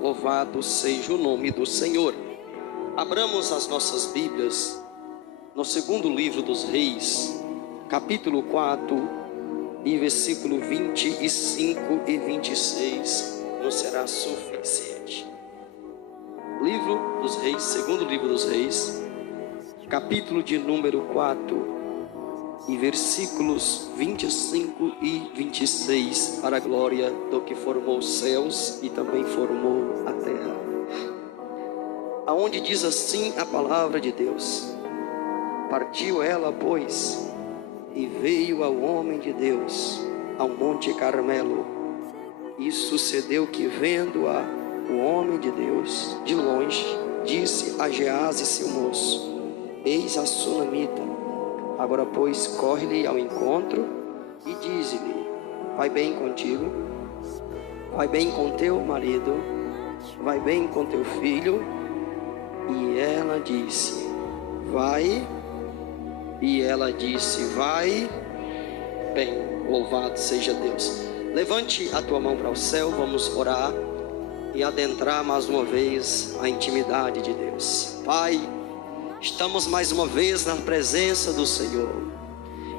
Louvado seja o nome do Senhor. Abramos as nossas Bíblias no segundo livro dos Reis, capítulo 4, e versículo 25 e 26, não será suficiente. Livro dos Reis, segundo livro dos Reis, capítulo de número 4, e versículos 25 e 26, para a glória do que formou os céus e também formou a terra. Aonde diz assim a palavra de Deus: partiu ela, pois, e veio ao homem de Deus ao monte Carmelo. E sucedeu que, vendo-a o homem de Deus de longe, disse a Geazi seu moço: eis a sunamita. Agora, pois, corre-lhe ao encontro e diz-lhe: vai bem contigo, vai bem com teu marido, vai bem com teu filho. E ela disse: vai. E ela disse: vai bem. Louvado seja Deus. Levante a tua mão para o céu, vamos orar e adentrar mais uma vez a intimidade de Deus. Pai, estamos mais uma vez na presença do Senhor,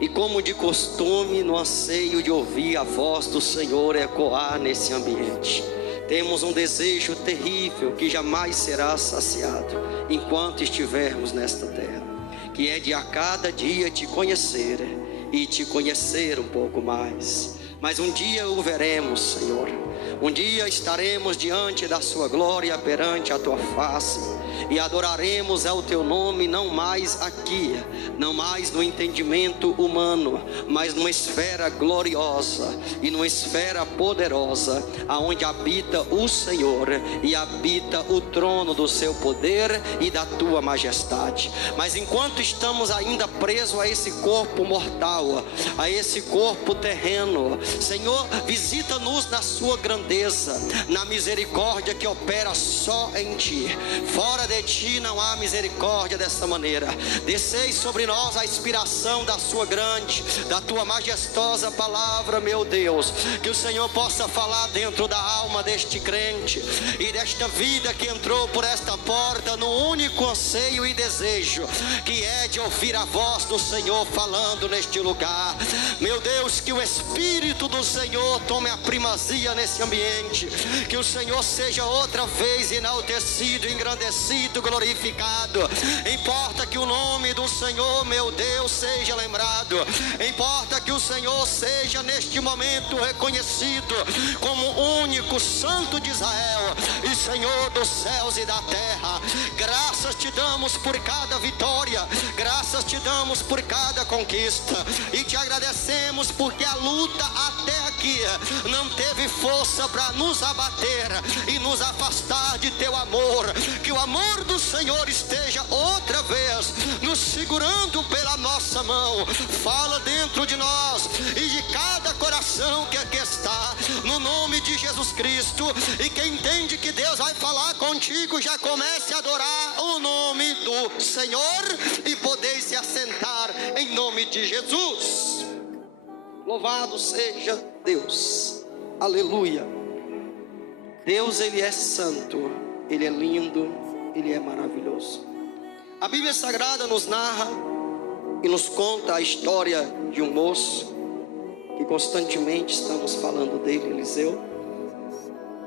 e como de costume, no anseio de ouvir a voz do Senhor ecoar nesse ambiente, temos um desejo terrível que jamais será saciado enquanto estivermos nesta terra, que é de a cada dia te conhecer e te conhecer um pouco mais. Mas um dia o veremos, Senhor. Um dia estaremos diante da sua glória, perante a tua face, e adoraremos ao teu nome, não mais aqui, não mais no entendimento humano, mas numa esfera gloriosa e numa esfera poderosa, aonde habita o Senhor e habita o trono do seu poder e da tua majestade. Mas enquanto estamos ainda presos a esse corpo mortal, a esse corpo terreno, Senhor, visita-nos na sua grandeza, na misericórdia que opera só em ti. Fora de ti não há misericórdia dessa maneira. Descei sobre nós a inspiração da sua grande, da tua majestosa palavra, meu Deus. Que o Senhor possa falar dentro da alma deste crente e desta vida que entrou por esta porta no único anseio e desejo, que é de ouvir a voz do Senhor falando neste lugar. Meu Deus, que o Espírito do Senhor tome a primazia nesse ambiente, que o Senhor seja outra vez enaltecido, engrandecido, glorificado. Importa que o nome do Senhor, meu Deus, seja lembrado. Importa que o Senhor seja neste momento reconhecido como o único Santo de Israel e Senhor dos céus e da terra. Graças te damos por cada vitória, graças te damos por cada conquista, e te agradecemos porque a luta até aqui não teve força para nos abater e nos afastar de teu amor. Que o amor do Senhor esteja outra vez nos segurando pela nossa mão. Fala dentro de nós e de cada coração que aqui está, no nome de Jesus Cristo. E quem entende que Deus vai falar contigo, já comece a adorar o nome do Senhor e poder se assentar em nome de Jesus. Louvado seja Deus. Aleluia. Deus, Ele é santo, Ele é lindo, Ele é maravilhoso. A Bíblia Sagrada nos narra e nos conta a história de um moço que constantemente estamos falando dele, Eliseu.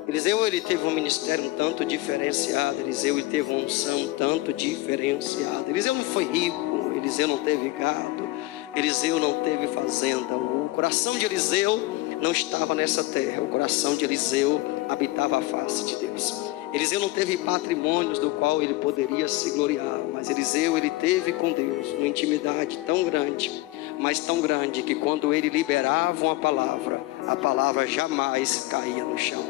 Eliseu, ele teve um ministério um tanto diferenciado. Eliseu, ele teve uma unção um tanto diferenciada. Eliseu não foi rico, Eliseu não teve gado, Eliseu não teve fazenda. O coração de Eliseu não estava nessa terra. O coração de Eliseu habitava a face de Deus. Eliseu não teve patrimônios do qual ele poderia se gloriar, mas Eliseu, ele teve com Deus uma intimidade tão grande, mas tão grande, que quando ele liberava uma palavra, a palavra jamais caía no chão.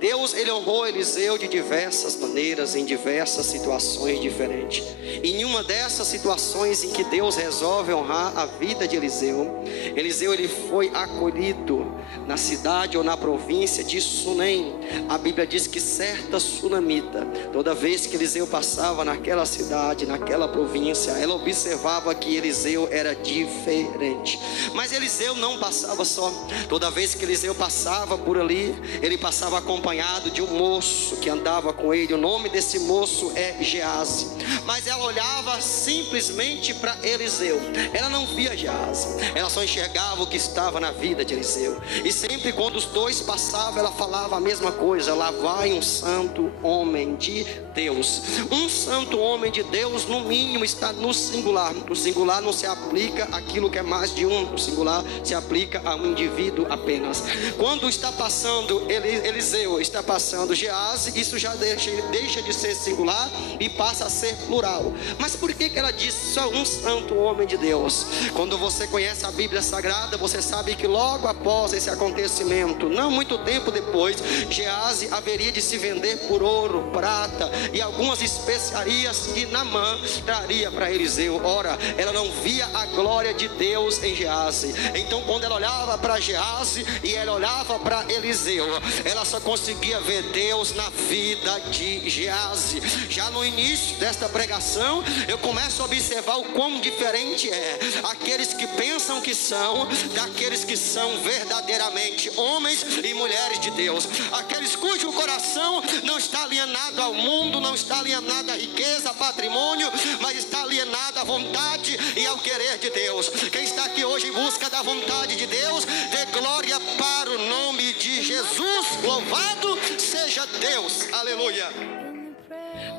Deus, ele honrou Eliseu de diversas maneiras, em diversas situações diferentes. Em uma dessas situações em que Deus resolve honrar a vida de Eliseu, ele foi acolhido na cidade ou na província de Sunem. A Bíblia diz que certa sunamita, toda vez que Eliseu passava naquela cidade, naquela província, ela observava que Eliseu era diferente. Mas Eliseu não passava só. Toda vez que Eliseu passava por ali, ele passava a comprar acompanhado de um moço que andava com ele. O nome desse moço é Geazi. Mas ela olhava simplesmente para Eliseu. Ela não via Geazi, ela só enxergava o que estava na vida de Eliseu. E sempre quando os dois passavam, ela falava a mesma coisa: lá vai um santo homem de Deus. Um santo homem de Deus, no mínimo, está no singular. No singular não se aplica aquilo que é mais de um. No singular se aplica a um indivíduo apenas. Quando está passando Eliseu, está passando Geazi, isso já deixa de ser singular e passa a ser plural. Mas por que ela disse só um santo homem de Deus? Quando você conhece a Bíblia Sagrada, você sabe que logo após esse acontecimento, não muito tempo depois, Geazi haveria de se vender por ouro, prata e algumas especiarias que Naamã traria para Eliseu. Ora, ela não via a glória de Deus em Geazi. Então quando ela olhava para Geazi e ela olhava para Eliseu, ela só conseguia ver Deus na vida de Geazi. Já no início desta pregação, eu começo a observar o quão diferente é aqueles que pensam que são daqueles que são verdadeiramente homens e mulheres de Deus, aqueles cujo coração não está alienado ao mundo, não está alienado à riqueza, patrimônio, mas está alienado à vontade e ao querer de Deus. Quem está aqui hoje em busca da vontade de Deus, dê glória para o nome de Jesus. Louvado seja Deus, aleluia.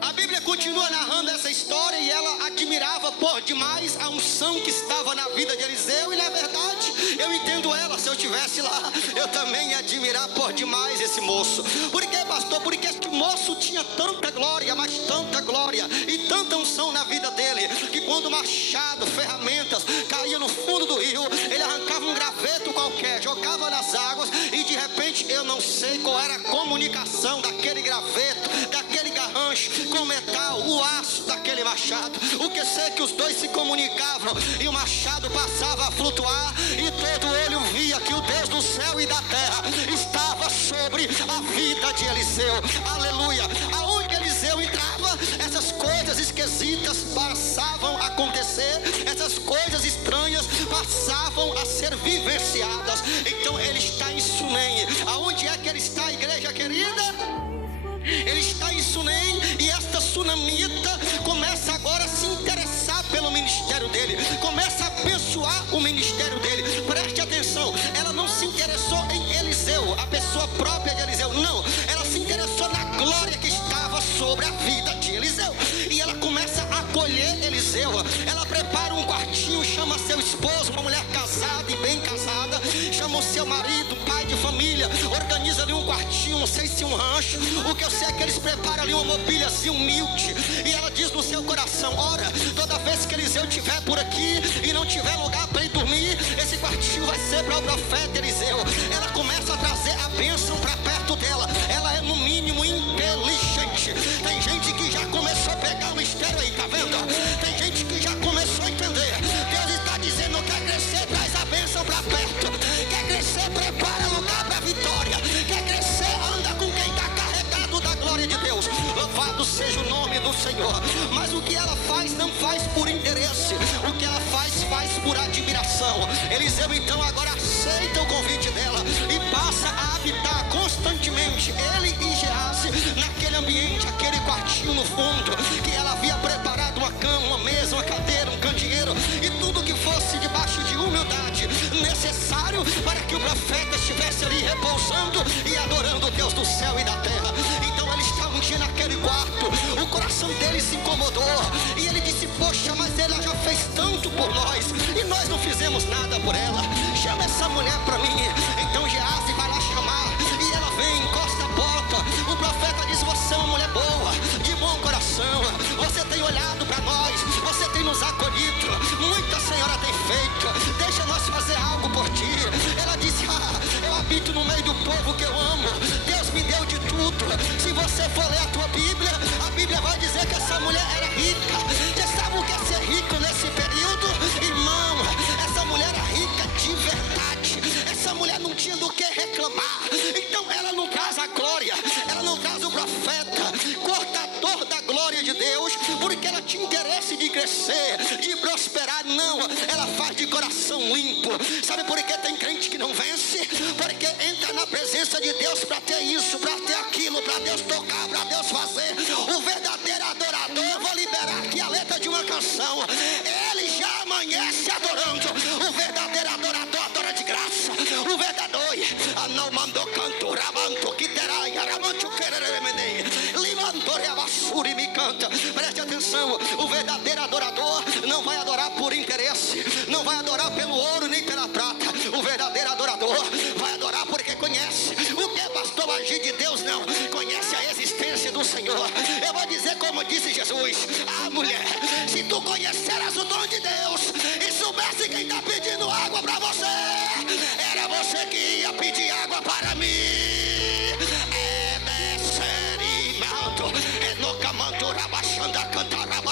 A Bíblia continua narrando essa história e ela admirava por demais a unção que estava na vida de Eliseu. E na verdade, eu entendo ela. Se eu estivesse lá, eu também ia admirar por demais esse moço. Por quê, pastor? Porque esse moço tinha tanta glória, mas tanta glória e tanta unção na vida dele, que quando machado, ferramentas caía no fundo do rio, ele arrancava um graveto qualquer, jogava nas águas e de repente, eu não sei qual era a comunicação daquele graveto, daquele garrancho com o metal, o aço daquele machado. O que sei é que os dois se comunicavam e o machado passava a flutuar e todo olho via que o Deus do céu e da terra estava sobre a vida de Eliseu. Aleluia. Aonde Eliseu entrava, essas coisas esquisitas passavam a acontecer, essas coisas estranhas passavam a ser vivenciadas. Então ele está em Sunem. Aonde é que ele está, igreja querida? Ele está em Sunem e esta sunamita começa agora a se interessar pelo ministério dele, começa a abençoar o ministério dele. Preste atenção, ela não se interessou em Eliseu, a pessoa própria de Eliseu, não, ela se interessou na glória que estava sobre a vida de Eliseu. E ela começa a acolher Eliseu, ela prepara um quartinho, chama seu esposo, uma mulher casada e bem casada, chama o seu marido, pai de família, organiza ali um quartinho, não sei se um rancho, o que eu sei é que eles preparam ali uma mobíliazinha humilde, e ela diz no seu coração: ora, toda vez que Eliseu estiver por aqui e não tiver lugar para ele dormir, esse quartinho vai ser para o profeta Eliseu. Ela começa a trazer a bênção para perto dela. Ela é no mínimo inteligente. Tem gente que já começou a pegar o mistério aí, tá vendo? Tem gente que já começou a entender. Deus está dizendo: quer crescer, traz a bênção para perto. Quer crescer, prepara lugar para a vitória. Quer crescer, anda com quem está carregado da glória de Deus. Louvado seja o nome do Senhor. Mas o que ela faz, não faz por interesse. O que ela faz, faz por admiração. Eliseu então agora aceita o convite dela e passa a habitar constantemente, ele e Geazi, naquele ambiente, aquele quartinho no fundo, que ela havia preparado uma cama, uma mesa, uma cadeira, um candeeiro e tudo que fosse debaixo de humildade necessário para que o profeta estivesse ali repousando e adorando o Deus do céu e da terra. Então ele estava um dia naquele quarto, o coração dele se incomodou e ele disse: poxa, mas ela já fez tanto por nós e nós não fizemos nada por ela. Chama essa mulher para mim. Então Geazi vai lá chamar e ela vem, encosta a porta. O profeta diz: você é uma mulher boa, de bom coração, você tem olhado para nós, você tem nos acolhido, muita senhora tem feito, deixa nós fazer algo por ti. Ela disse: eu habito no meio do povo que eu amo, Deus me deu de tudo. Se você for ler a tua Bíblia, a Bíblia vai dizer que essa mulher era rica. Você sabe o que é ser rico nesse período? Irmão, essa mulher era rica de verdade. Essa mulher não tinha do que reclamar. Então ela não traz a glória, ela não traz o profeta, cortador da glória de Deus, porque ela tinha interesse de crescer, de prosperar. Não, ela faz de coração limpo. Sabe por que tem crente que não vence? Porque entra na presença de Deus Deus para ter isso, para ter aquilo, para Deus tocar, para Deus fazer. O verdadeiro adorador, eu vou liberar aqui a letra de uma canção. Ele já amanhece adorando. O verdadeiro adorador adora de graça. O verdadeiro, não mandou canto, ramanto, que terá, ramanto, quereremene, limanto, reabassuri, me canta. Preste atenção, o verdadeiro adorador não vai adorar por interesse, não vai adorar pelo ouro nem pela prata. O verdadeiro adorador vai adorar porque conhece. O que é pastor agir de Deus? Não, conhece a existência do Senhor. Eu vou dizer como disse Jesus: ah, mulher, se tu conheceras o dom de Deus e soubesse quem está pedindo água para você, era você que ia pedir água para mim. É descerimento, é no camanto, rabaxanda,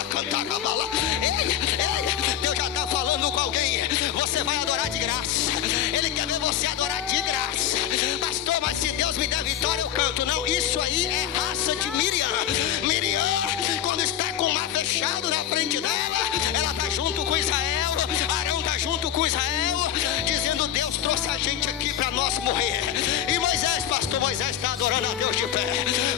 cantarabala. Ei, Deus já está falando com alguém. Você vai adorar de graça. Ele quer ver você adorar de graça. Pastor, mas se Deus me der vitória eu canto. Não, isso aí é raça de Miriam. Miriam, quando está com o mar fechado na frente dela, ela está junto com Israel. Arão está junto com Israel, dizendo: Deus trouxe a gente aqui para nós morrer. E Moisés, pastor, Moisés está adorando a Deus de pé.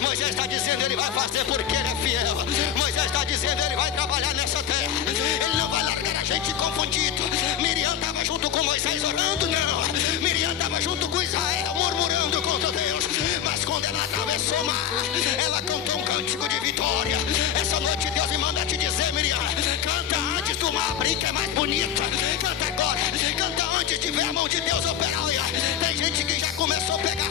Moisés está dizendo: ele vai fazer porque ele é fiel. Moisés está dizendo: ele vai trabalhar nessa terra. Ele não vai largar a gente confundido. Miriam estava junto com Moisés orando? Não. Miriam estava junto com Israel murmurando contra Deus. Mas quando ela atravessou o mar, ela cantou um cântico de vitória. Essa noite Deus me manda te dizer: Miriam, canta antes do mar abrir, que é mais bonita. Canta agora, canta antes de ver a mão de Deus operar. Olha, tem gente que já começou a pegar.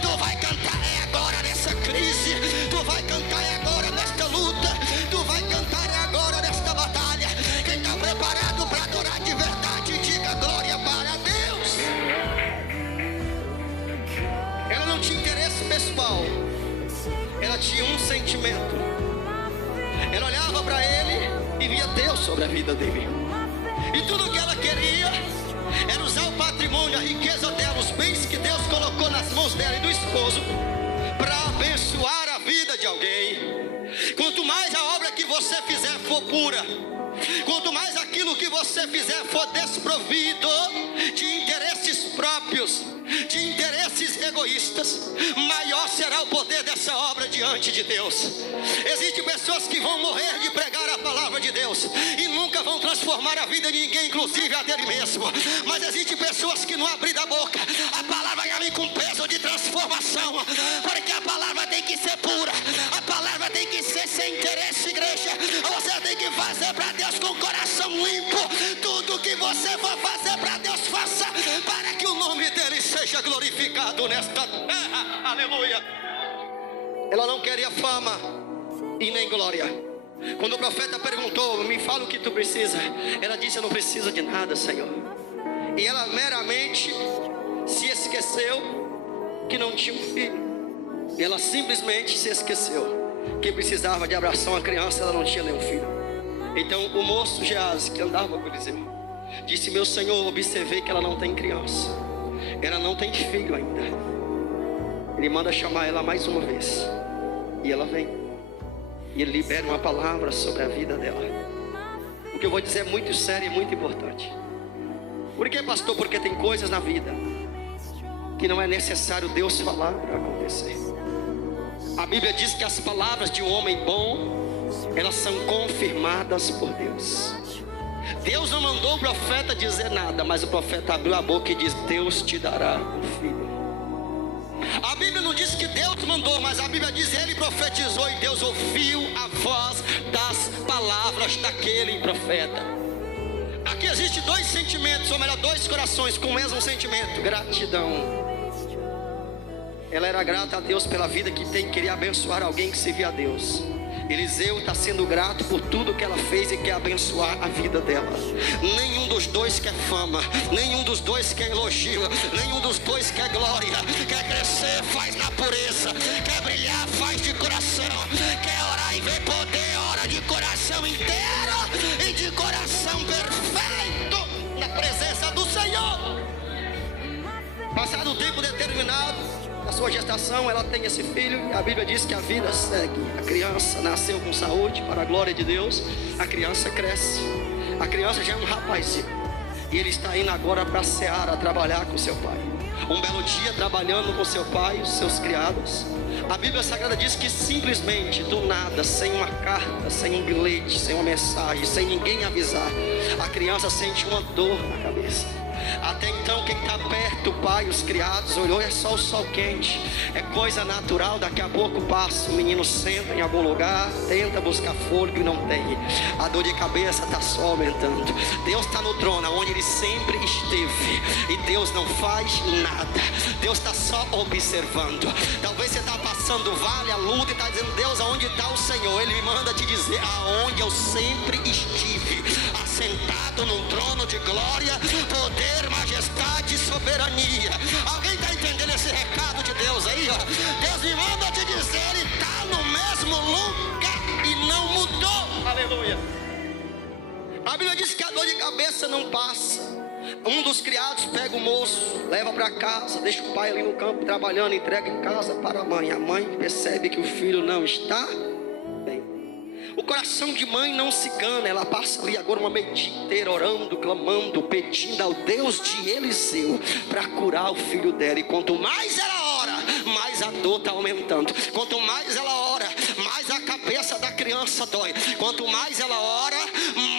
Tu vai cantar é agora nessa crise. Tu vai cantar é agora nesta luta. Tu vai cantar é agora nesta batalha. Quem está preparado para adorar de verdade, diga glória para Deus. Ela não tinha interesse pessoal, ela tinha um sentimento. Ela olhava para ele e via Deus sobre a vida dele. E tudo que ela queria era usar o patrimônio, a riqueza dela, os bens que Deus colocou nas mãos dela e do esposo, para abençoar a vida de alguém. Quanto mais a obra que você fizer for pura, quanto mais aquilo que você fizer for desprovido de interesses próprios, de interesses egoístas, maior será o poder dessa obra diante de Deus. Existem pessoas que vão morrer de pregar a palavra de Deus e nunca vão transformar a vida de ninguém, inclusive a dele mesmo. Mas existem pessoas que não abrir da boca, a palavra vai vir com peso de transformação, porque a palavra tem que ser pura, a palavra tem que ser sem interesse, igreja. Você tem que fazer para Deus com o coração limpo. Tudo que você for fazer para Deus, faça para que o nome dele seja glorificado nesta terra. Aleluia. Ela não queria fama e nem glória. Quando o profeta perguntou: me fala o que tu precisa, ela disse: eu não preciso de nada, Senhor. E ela meramente se esqueceu que não tinha um filho. E ela simplesmente se esqueceu que precisava de abraçar uma criança. Ela não tinha nenhum filho. Então o moço Geazi, que andava com Eliseu, disse: meu senhor, observei que ela não tem criança, ela não tem filho ainda. Ele manda chamar ela mais uma vez, e ela vem, e ele libera uma palavra sobre a vida dela. O que eu vou dizer é muito sério e muito importante. Por que, pastor? Porque tem coisas na vida que não é necessário Deus falar para acontecer. A Bíblia diz que as palavras de um homem bom, elas são confirmadas por Deus. Deus não mandou o profeta dizer nada, mas o profeta abriu a boca e diz: Deus te dará um filho. A Bíblia não diz que Deus mandou, mas a Bíblia diz: ele profetizou e Deus ouviu a voz das palavras daquele profeta. Aqui existem dois sentimentos, ou melhor, dois corações com o mesmo sentimento: gratidão. Ela era grata a Deus pela vida que tem, queria abençoar alguém que servia a Deus. Eliseu está sendo grato por tudo que ela fez e quer abençoar a vida dela. Nenhum dos dois quer fama, nenhum dos dois quer elogio, nenhum dos dois quer glória. Quer crescer, faz na pureza. Quer brilhar, faz de coração. Quer orar e ver poder, ora de coração inteiro e de coração perfeito na presença do Senhor. Passado o tempo determinado da sua gestação, ela tem esse filho, e a Bíblia diz que a vida segue. A criança nasceu com saúde, para a glória de Deus. A criança cresce, a criança já é um rapazinho, e ele está indo agora para a seara, a trabalhar com seu pai. Um belo dia, trabalhando com seu pai, os seus criados, a Bíblia Sagrada diz que simplesmente, do nada, sem uma carta, sem um bilhete, sem uma mensagem, sem ninguém avisar, a criança sente uma dor na cabeça. Até então quem está perto, o pai, os criados, olhou, é só o sol quente, é coisa natural. Daqui a pouco passa, o menino senta em algum lugar, tenta buscar fôlego e não tem. A dor de cabeça está só aumentando. Deus está no trono onde Ele sempre esteve, e Deus não faz nada. Deus está só observando. Talvez você está passando o vale, a luta, e está dizendo: Deus, aonde está o Senhor? Ele me manda te dizer: aonde eu sempre estive, assentado num trono de glória, poder, majestade e soberania. Alguém está entendendo esse recado de Deus aí? Ó? Deus me manda te dizer: Ele está no mesmo lugar e não mudou. Aleluia. A Bíblia diz que a dor de cabeça não passa. Um dos criados pega o moço, leva para casa, deixa o pai ali no campo trabalhando, entrega em casa para a mãe. A mãe percebe que o filho não está bem. O coração de mãe não se cana. Ela passa ali agora uma noite inteira orando, clamando, pedindo ao Deus de Eliseu para curar o filho dela. E quanto mais ela ora, mais a dor está aumentando. Quanto mais ela ora, mais a cabeça da criança dói. Quanto mais ela ora,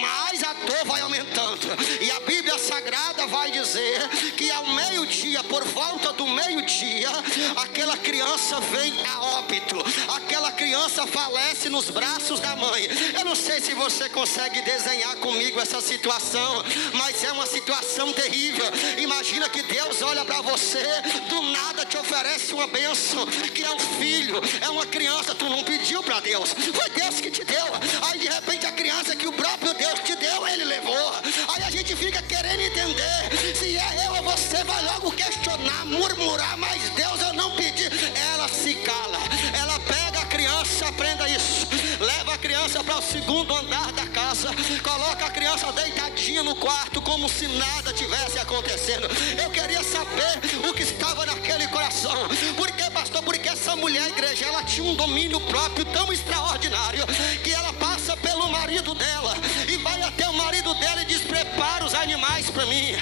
mais a dor vai aumentando. E a Bíblia Sagrada vai dizer que ao meio-dia, por volta do meio-dia, aquela criança vem a óbito. Aquela criança falece nos braços da mãe. Eu não sei se você consegue desenhar comigo essa situação, mas é uma situação terrível. Imagina que Deus olha para você, do nada te oferece uma bênção, que é um filho, é uma criança. Tu não pediu para Deus, foi Deus que te deu. Aí de repente a criança que o próprio Deus te deu, Ele levou. Aí a gente fica querendo entender, se é eu ou você, vai logo questionar, murmurar: mas Deus, eu não pedi. Ela se cala, ela pega a criança, aprenda isso, leva a criança para o segundo andar da casa, coloca a criança deitadinha no quarto, como se nada tivesse acontecendo. Eu queria saber o que estava naquele coração. Por quê, pastor? Porque essa mulher, igreja, ela tinha um domínio próprio tão extraordinário, que ela passa pelo marido dela, e vai até o marido dela e diz: prepara os animais para mim,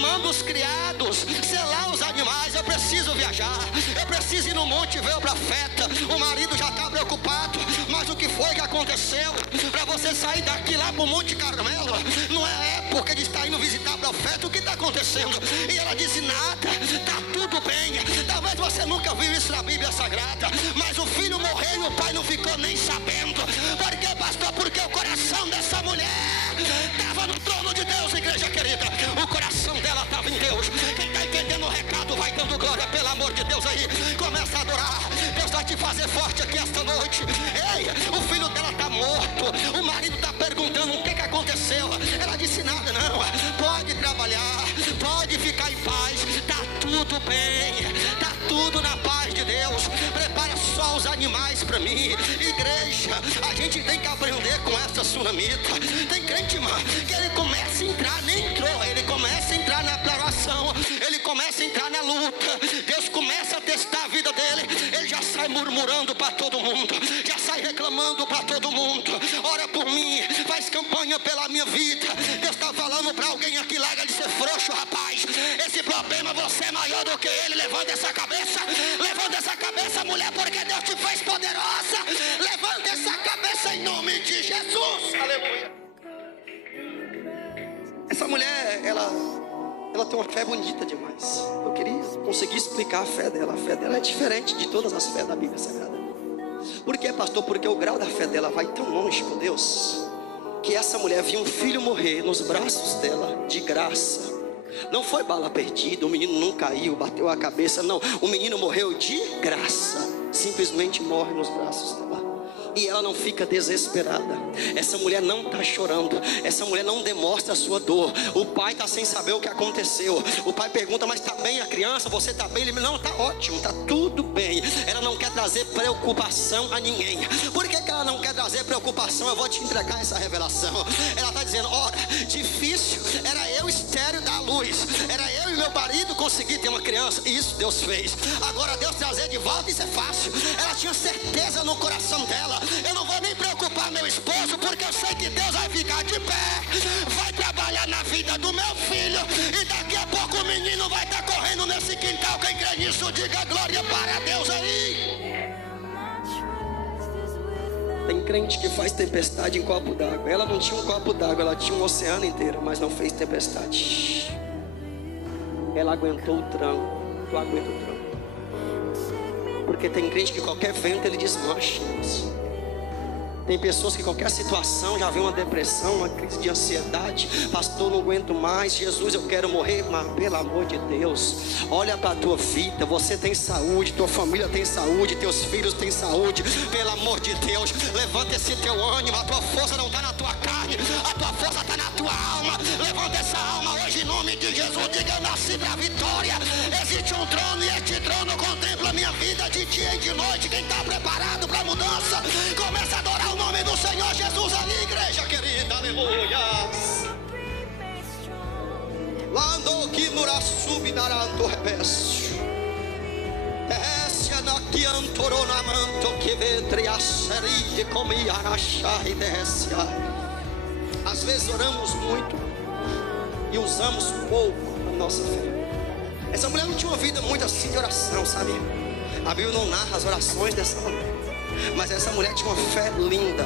manda os criados selar os animais, eu preciso viajar, eu preciso ir no monte ver o profeta. O marido já está preocupado: mas o que foi que aconteceu para você sair daqui lá para o Monte Carmelo? Não é época de estar indo visitar o profeta, o que está acontecendo? E ela disse: nada, está tudo bem. Talvez você nunca viu isso na Bíblia Sagrada, mas o filho morreu e o pai não ficou nem sabendo. Por quê, pastor? Porque o coração dessa mulher estava no trono de Deus, igreja querida. O coração dela estava em Deus. Quem está entendendo o recado, vai dando glória, pelo amor de Deus aí. Começa a adorar. Deus vai te fazer forte aqui esta noite. Ei, o filho dela está morto. O marido está perguntando: o que aconteceu? Ela disse: nada não, pode trabalhar, pode ficar em paz, está tudo bem, está tudo na paz de Deus. Prepara só os animais para mim. Igreja, a gente tem que aprender com essa sunamita. Tem crente, irmã, que ele começa a entrar, nem entrou, ele começa a entrar na oração, ele começa a entrar na luta, Deus começa a testar a vida dele, ele já sai murmurando para todo mundo, já sai reclamando para todo mundo: ora por mim, faz campanha pela minha vida. Deus está falando para alguém aqui: larga de ser frouxo, rapaz, esse problema você é maior do que ele. Levanta essa cabeça, mulher, porque Deus te fez poderosa. Levanta essa cabeça em nome de Jesus. Aleluia. Essa mulher, ela tem uma fé bonita demais. Eu queria conseguir explicar a fé dela. A fé dela é diferente de todas as fés da Bíblia Sagrada. Por quê, pastor? Porque o grau da fé dela vai tão longe com Deus, que essa mulher viu um filho morrer nos braços dela, de graça. Não foi bala perdida, o menino não caiu, bateu a cabeça, não. O menino morreu de graça, simplesmente morre nos braços dela. E ela não fica desesperada. Essa mulher não está chorando. Essa mulher não demonstra a sua dor. O pai está sem saber o que aconteceu. O pai pergunta: mas está bem a criança? Você está bem? Ele: não, está ótimo, está tudo bem. Ela não quer trazer preocupação a ninguém. Por que ela não quer trazer preocupação? Eu vou te entregar essa revelação. Ela está dizendo: ora, difícil era eu estéril dar luz, era eu e meu marido conseguir ter uma criança. Isso Deus fez. Agora Deus trazer de volta, isso é fácil. Ela tinha certeza no coração dela: eu não vou nem preocupar meu esposo, porque eu sei que Deus vai ficar de pé, vai trabalhar na vida do meu filho, e daqui a pouco o menino vai estar correndo chovendo nesse quintal. Quem crê nisso, diga glória para Deus aí. Tem crente que faz tempestade em copo d'água. Ela não tinha um copo d'água, ela tinha um oceano inteiro, mas não fez tempestade. Ela aguentou o tranco. Tu aguenta o tranco. Porque tem crente que qualquer vento ele desmancha. Tem pessoas que qualquer situação já vem uma depressão, uma crise de ansiedade. Pastor, não aguento mais. Jesus, eu quero morrer. Mas pelo amor de Deus, olha para a tua vida. Você tem saúde, tua família tem saúde, teus filhos têm saúde. Pelo amor de Deus, levanta esse teu ânimo. A tua força não está na tua carne, a tua força está na tua alma. Levanta essa alma hoje em nome de Jesus. Diga: eu nasci para a vitória. Existe um trono e este trono contempla a minha vida de dia e de noite. Quem está preparado para a mudança, começa a adorar o nome do Senhor Jesus ali, igreja querida, aleluia. Lando que murassubi daranto rebesso. Desce na que antorona manto que vetre a seride come arachá e desce. Às vezes oramos muito e usamos pouco a nossa fé. Essa mulher não tinha uma vida muito assim de oração, sabe? A Bíblia não narra as orações dessa mulher. Mas essa mulher tinha uma fé linda.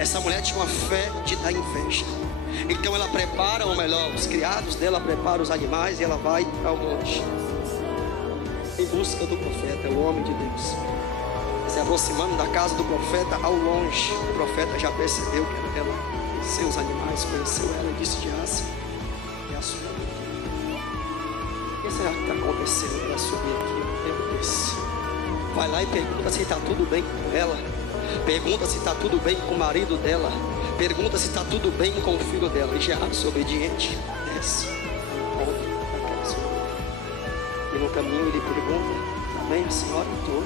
Essa mulher tinha uma fé de dar inveja. Então ela prepara, ou melhor, os criados dela preparam os animais e ela vai ao monte em busca do profeta, o homem de Deus. Se aproximando da casa do profeta, ao longe, o profeta já percebeu que ela conheceu os animais, conheceu ela e disse: Geazi, é a sua filha. O que será que está acontecendo para ela subir aqui no tempo desse? Vai lá e pergunta se está tudo bem com ela. Pergunta se está tudo bem com o marido dela. Pergunta se está tudo bem com o filho dela. E Geazi, obediente, desce. E no caminho ele pergunta: está bem a senhora? Estou.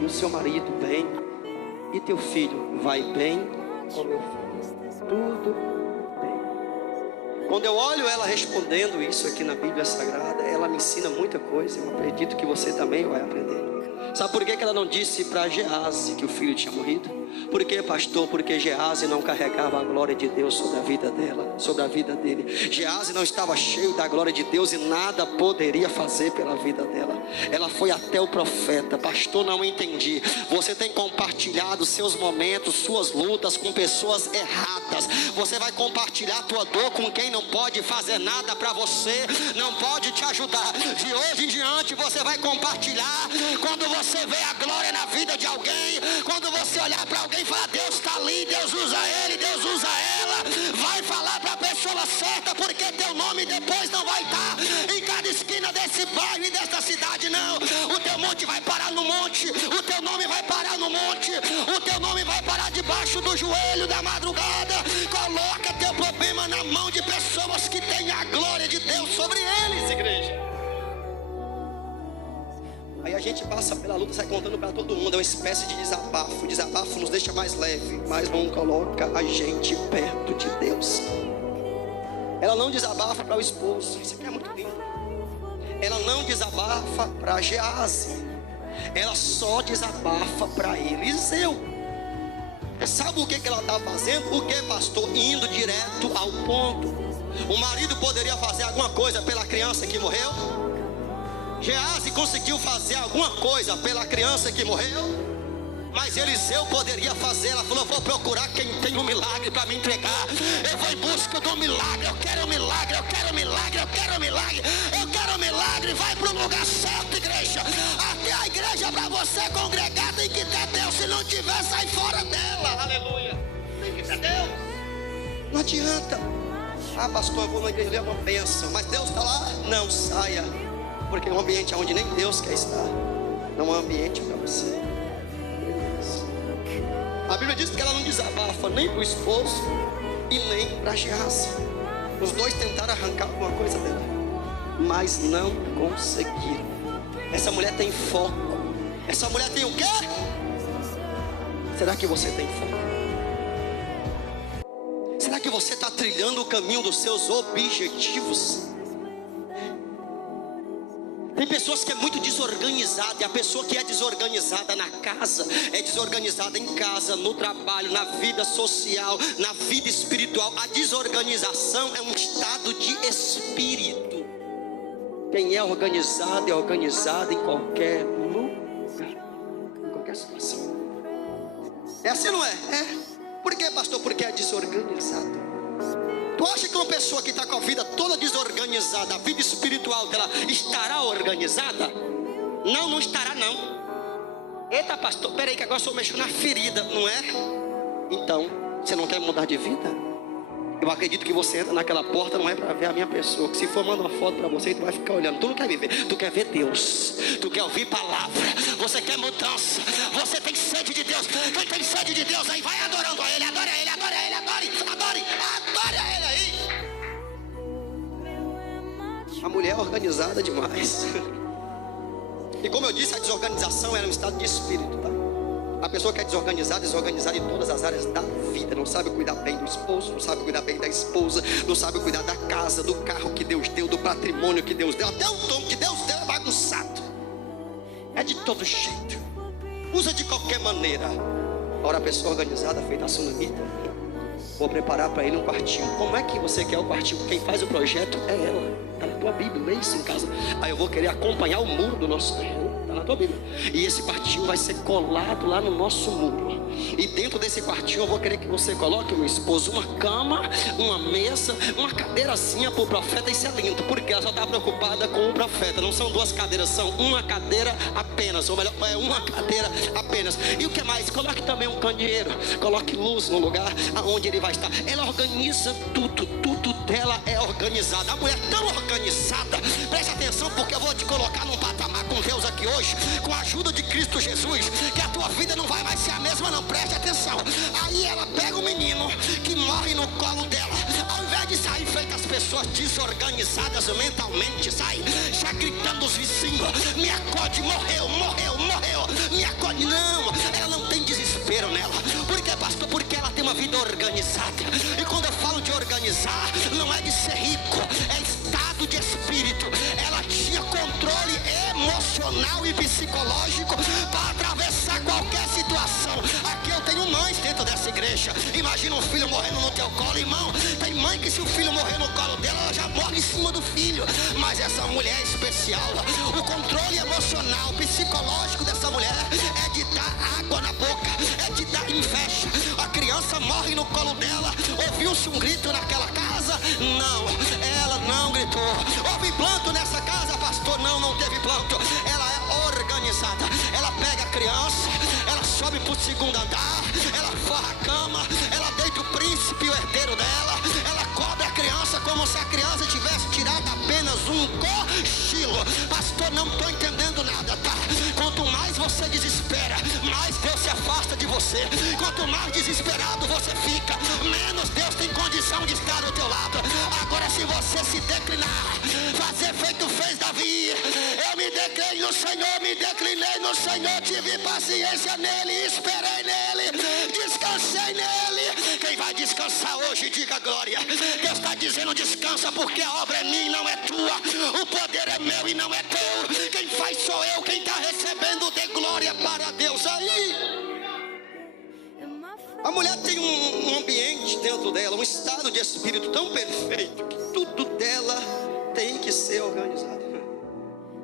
E o seu marido bem? E teu filho vai bem? Com meu filho? Tudo bem. Quando eu olho ela respondendo isso aqui na Bíblia Sagrada, ela me ensina muita coisa. Eu acredito que você também vai aprender. Sabe por que ela não disse para Geazi que o filho tinha morrido? Por que, pastor? Porque Geazi não carregava a glória de Deus sobre a vida dela, sobre a vida dele. Geazi não estava cheio da glória de Deus e nada poderia fazer pela vida dela. Ela foi até o profeta: pastor, não entendi. Você tem compartilhado seus momentos, suas lutas com pessoas erradas. Você vai compartilhar tua dor com quem não pode fazer nada para você, não pode te ajudar. De hoje em diante você vai compartilhar. Quando você vê a glória na vida de alguém, quando você olhar para alguém e falar: Deus está ali, Deus usa ele, Deus usa ela, vai falar para a pessoa certa, porque teu nome depois não vai estar em cada esquina desse bairro e dessa cidade, não. O teu monte vai parar no monte, o teu nome vai parar no monte, o teu nome vai parar debaixo do joelho da madrugada. Coloca teu problema na mão de pessoas que têm a glória de Deus sobre eles, igreja. Aí a gente passa pela luta, sai contando para todo mundo. É uma espécie de desabafo. O desabafo nos deixa mais leve, mas não coloca a gente perto de Deus. Ela não desabafa para o esposo. Isso aqui é muito lindo. Ela não desabafa para Geazi. Ela só desabafa para Eliseu. Sabe o que ela está fazendo? O que, pastor? Indo direto ao ponto. O marido poderia fazer alguma coisa pela criança que morreu? Geazi conseguiu fazer alguma coisa pela criança que morreu? Mas Eliseu poderia fazer. Ela falou: eu vou procurar quem tem um milagre para me entregar. Eu vou em busca do milagre. Eu quero um milagre, eu quero um milagre, eu quero um milagre, eu quero um milagre. Vai para o lugar certo, igreja. Até a igreja para você congregar tem que ter Deus. Se não tiver, sai fora dela. Aleluia. Tem que ter Deus. Não adianta. Ah, pastor, eu vou na igreja, é uma bênção, mas Deus está lá? Não, saia. Porque é um ambiente onde nem Deus quer estar. Não é um ambiente para você. A Bíblia diz que ela não desabafa nem para o esposo e nem para Geazi. Os dois tentaram arrancar alguma coisa dela, mas não conseguiram. Essa mulher tem foco. Essa mulher tem o quê? Será que você tem foco? Será que você está trilhando o caminho dos seus objetivos? Tem pessoas que é muito desorganizada, e a pessoa que é desorganizada na casa, é desorganizada em casa, no trabalho, na vida social, na vida espiritual. A desorganização é um estado de espírito. Quem é organizado em qualquer lugar, em qualquer situação. É assim, não é? É. Por quê, pastor? Porque é desorganizado. Tu acha que uma pessoa que está com a vida toda desorganizada, a vida espiritual dela estará organizada? Não, não estará não. Eita, pastor, peraí que agora eu estou mexendo na ferida, não é? Então, você não quer mudar de vida? Eu acredito que você entra naquela porta não é para ver a minha pessoa, que se for manda uma foto para você, tu vai ficar olhando. Tu não quer me ver, tu quer ver Deus, tu quer ouvir palavra, você quer mudança, você tem sede de Deus. Quem tem sede de Deus aí vai adorando a Ele, adore a Ele, adore a Ele, adore a Ele aí. A mulher é organizada demais. E como eu disse, a desorganização é um estado de espírito, tá? A pessoa que é desorganizada em todas as áreas da vida. Não sabe cuidar bem do esposo, não sabe cuidar bem da esposa, não sabe cuidar da casa, do carro que Deus deu, do patrimônio que Deus deu. Até o dom que Deus deu é bagunçado. É de todo jeito. Usa de qualquer maneira. Agora a pessoa organizada, feita a sunamita, vou preparar para ele um quartinho. Como é que você quer o quartinho? Quem faz o projeto é ela. Está na tua Bíblia, lê isso em casa. Aí eu vou querer acompanhar o muro do nosso terreno. Está na tua Bíblia. E esse quartinho vai ser colado lá no nosso muro. E dentro desse quartinho eu vou querer que você coloque, meu esposo, uma cama, uma mesa, uma cadeirazinha para o profeta. Isso é lindo, porque ela só está preocupada com o profeta. Não são duas cadeiras, são uma cadeira apenas. Ou melhor, é uma cadeira apenas. E o que mais? Coloque também um candeeiro. Coloque luz no lugar aonde ele vai estar. Ela organiza tudo dela é organizada. A mulher tão organizada, preste atenção, porque eu vou te colocar num patamar com Deus aqui hoje, com a ajuda de Cristo Jesus, que a tua vida não vai mais ser a mesma não, preste atenção. Aí ela pega o menino que morre no colo dela, ao invés de sair feita as pessoas desorganizadas mentalmente, sai já gritando os vizinhos, me acode, morreu, me acode. Não, ela não tem desespero nela. Por quê, pastor? Porque ela tem uma vida organizada. E quando eu falo de organizar, não é de ser rico, é estado de espírito. Ela tinha controle emocional e psicológico para atravessar qualquer situação. Aqui eu tenho mães dentro dessa igreja. Imagina um filho morrendo no teu colo, irmão. Tem mãe que se o filho morrer no colo dela, ela já morre em cima do filho. Mas essa mulher é especial. O controle emocional, psicológico dessa mulher é de dar água na boca, é de dar inveja. A criança morre no colo dela. Ouviu-se um grito naquela casa? Não, ela não gritou. Houve planto nessa casa, pastor? Não, não teve planto. Ela é organizada. Ela pega a criança, ela sobe para o segundo andar, ela forra a cama, ela deita o príncipe e o herdeiro dela, ela cobre a criança como se a criança tivesse tirado apenas um cochilo. Pastor, não estou entendendo nada, tá? Quanto mais você desespera, mais Deus se afasta de você. Quanto mais desesperado você fica, menos Deus tem condição de estar ao teu lado. Agora, se você se declinar, fazer feito fez Davi, eu me declinei no Senhor, me declinei no Senhor, tive paciência nele, esperei nele, descansei nele. Quem vai descansar hoje, diga glória. Deus está dizendo descansa, porque a obra é minha e não é tua, o poder é meu e não é teu. Quem faz sou eu, quem está recebendo, dê glória para Deus aí. A mulher tem um ambiente dentro dela, um estado de espírito tão perfeito, que tudo dela tem que ser organizado.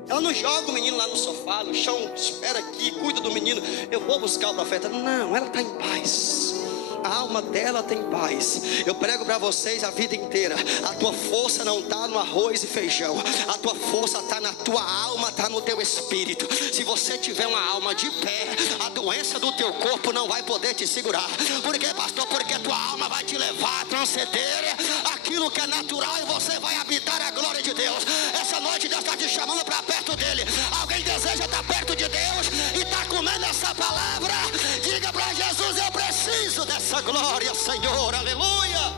Ela não joga o menino lá no sofá, no chão, espera aqui, cuida do menino, eu vou buscar o profeta. Não, ela está em paz. A alma dela tem paz. Eu prego para vocês a vida inteira. A tua força não está no arroz e feijão. A tua força está na tua alma, está no teu espírito. Se você tiver uma alma de pé, a doença do teu corpo não vai poder te segurar. Por quê, pastor? Porque a tua alma vai te levar a transcender aquilo que é natural e você vai habitar a glória de Deus. Essa noite Deus está te chamando para perto dele. Alguém deseja estar perto de Deus e está comendo essa palavra? Diga para Jesus, eu preciso dessa glória, Senhor, aleluia.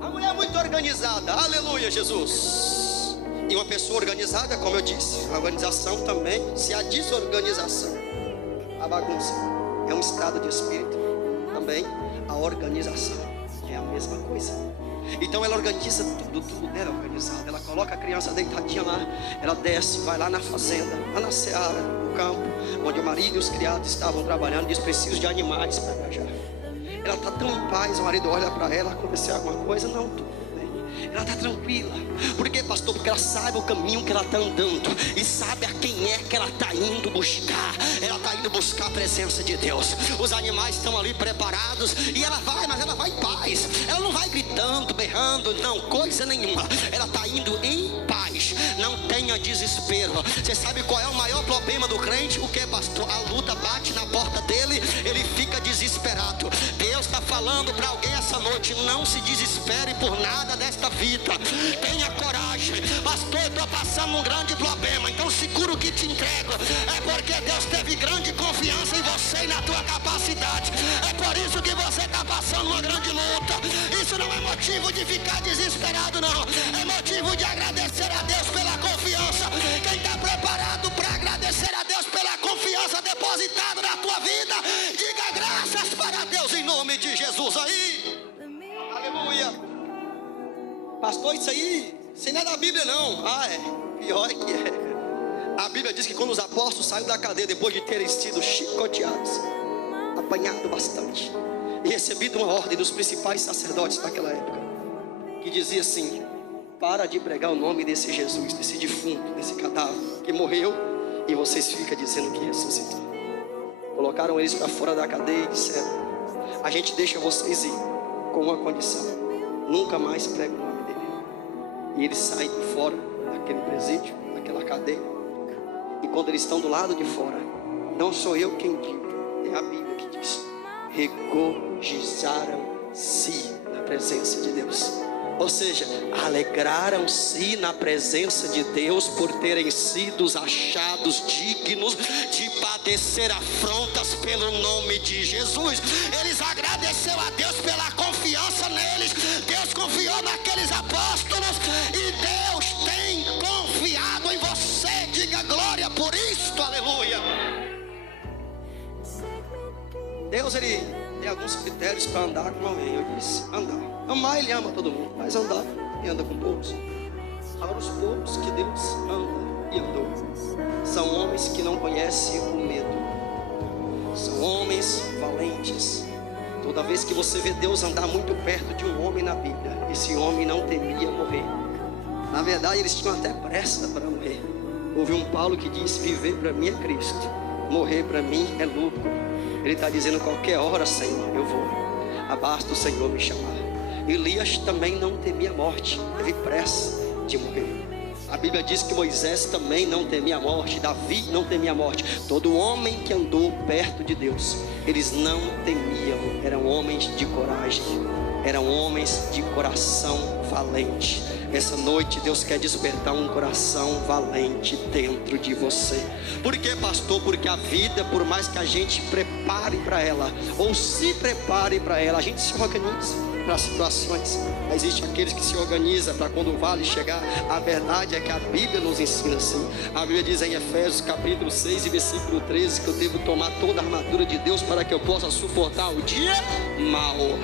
A mulher é muito organizada, aleluia, Jesus. E uma pessoa organizada, como eu disse, a organização também, se a desorganização, a bagunça, é um estado de espírito, também a organização é a mesma coisa. Então ela organiza tudo dela é organizado. Ela coloca a criança deitadinha lá, ela desce, vai lá na fazenda, lá na seara, no campo, onde o marido e os criados estavam trabalhando, diz preciso de animais para viajar. Ela está tão em paz, o marido olha para ela, aconteceu alguma coisa? Não, tudo bem. Ela está tranquila. Por quê, pastor? Porque ela sabe o caminho que ela está andando e sabe a quem é que ela está indo buscar. Ela está indo buscar a presença de Deus. Os animais estão ali preparados e ela vai, mas ela vai em paz. Ela não vai gritando, berrando, não, coisa nenhuma. Ela está indo em paz. Não tenha desespero. Você sabe qual é o maior problema do crente? O que, pastor? A luta bate na porta dele, ele fica desesperado. Deus está falando para alguém essa noite: não se desespere por nada desta vida. Tenha coragem. Pastor, eu estou passando um grande problema. Então segura o que te entrego. É porque Deus teve grande confiança em você e na tua capacidade. É por isso que você está passando uma grande luta. Isso não é motivo de ficar desesperado, não. É motivo de agradecer a Deus pela confiança. Quem está preparado para agradecer a Deus pela confiança depositada na tua vida, diga graças para Deus em nome de Jesus aí. Aleluia. Pastor, isso aí não é da Bíblia não. Ah, é, pior é que é. A Bíblia diz que quando os apóstolos saíram da cadeia, depois de terem sido chicoteados, apanhado bastante, e recebido uma ordem dos principais sacerdotes daquela época, que dizia assim: para de pregar o nome desse Jesus, desse defunto, desse cadáver que morreu, e vocês ficam dizendo que ressuscitou. Colocaram eles para fora da cadeia e disseram: a gente deixa vocês ir com uma condição: nunca mais prega o nome dele. E eles saem de fora daquele presídio, daquela cadeia, e quando eles estão do lado de fora, não sou eu quem digo, é a Bíblia que diz: regozijaram-se na presença de Deus. Ou seja, alegraram-se na presença de Deus por terem sido achados dignos de padecer afrontas pelo nome de Jesus. Eles agradeceram a Deus pela confiança neles. Deus confiou naqueles apóstolos e Deus tem confiado em você. Diga glória por isto, aleluia. Deus, ele tem alguns critérios para andar com alguém. Eu disse: andar. Amar, ele ama todo mundo, mas andar, ele anda com poucos. Agora, os poucos que Deus anda e andou são homens que não conhecem o medo. São homens valentes. Toda vez que você vê Deus andar muito perto de um homem na Bíblia, esse homem não temia morrer. Na verdade, eles tinham até pressa para morrer. Houve um Paulo que disse: viver para mim é Cristo, morrer para mim é lucro. Ele está dizendo: qualquer hora, Senhor, eu vou. Basta o Senhor me chamar. Elias também não temia a morte, teve pressa de morrer. A Bíblia diz que Moisés também não temia a morte, Davi não temia a morte. Todo homem que andou perto de Deus, eles não temiam, eram homens de coragem, eram homens de coração valente. Essa noite Deus quer despertar um coração valente dentro de você. Por quê, pastor? Porque a vida, por mais que a gente prepare para ela, ou se prepare para ela, a gente se organiza para situações. Existem aqueles que se organizam para quando o vale chegar. A verdade é que a Bíblia nos ensina assim. A Bíblia diz em Efésios capítulo 6 e versículo 13 que eu devo tomar toda a armadura de Deus para que eu possa suportar o dia mau.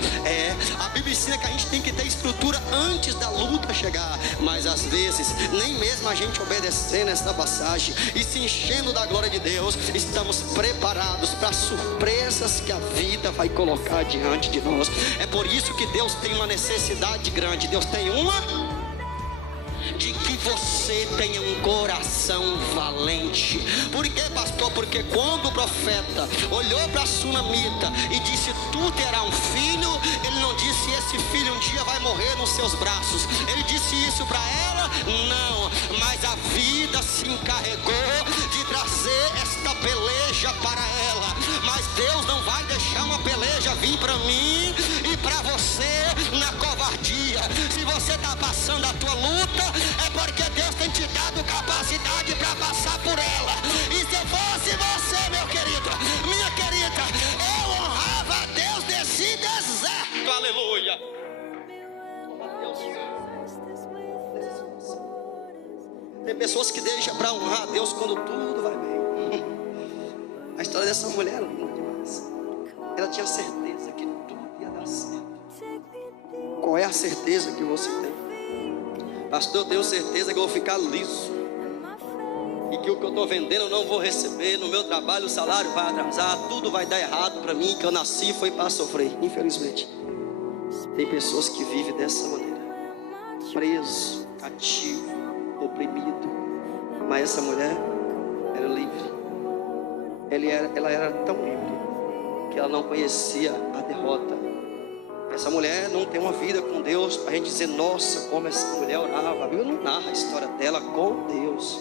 A Bíblia ensina que a gente tem que ter estrutura antes da luta chegar. Mas às vezes, nem mesmo a gente obedecendo essa passagem e se enchendo da glória de Deus, estamos preparados para as surpresas que a vida vai colocar diante de nós. É por isso que Deus tem uma necessidade grande. Deus tem uma de que você tenha um coração valente. Por quê, pastor? Porque quando o profeta olhou para a sunamita e disse: tu terás um filho, ele não disse: esse filho um dia vai morrer nos seus braços. Ele disse isso para ela? Não, mas a vida se encarregou de trazer esta peleja para ela. Mas Deus não vai deixar uma peleja vir para mim e para você na covardia. Se você está passando a tua luta, é porque Deus tem te dado capacidade para passar por ela. E se eu fosse você, meu querido, minha querida, eu honrava a Deus nesse deserto. Aleluia. Tem pessoas que deixam para honrar a Deus quando tudo vai bem. A história dessa mulher é linda demais. Ela tinha certeza que tudo ia dar certo. Qual é a certeza que você tem? Pastor, eu tenho certeza que eu vou ficar liso, e que o que eu estou vendendo eu não vou receber. No meu trabalho o salário vai atrasar, tudo vai dar errado para mim, que eu nasci foi para sofrer. Infelizmente, tem pessoas que vivem dessa maneira. preso, cativo, oprimido. Mas essa mulher era livre. Ela era tão livre que ela não conhecia a derrota. Essa mulher não tem uma vida com Deus para a gente dizer, nossa, como essa mulher orava. A Bíblia não narra a história dela com Deus,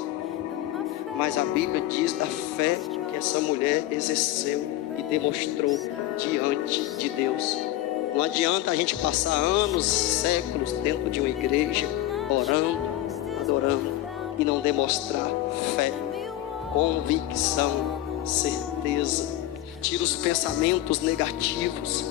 mas a Bíblia diz da fé que essa mulher exerceu e demonstrou diante de Deus. Não adianta a gente passar anos, séculos dentro de uma igreja, orando, adorando, e não demonstrar fé, convicção, certeza. Tira os pensamentos negativos.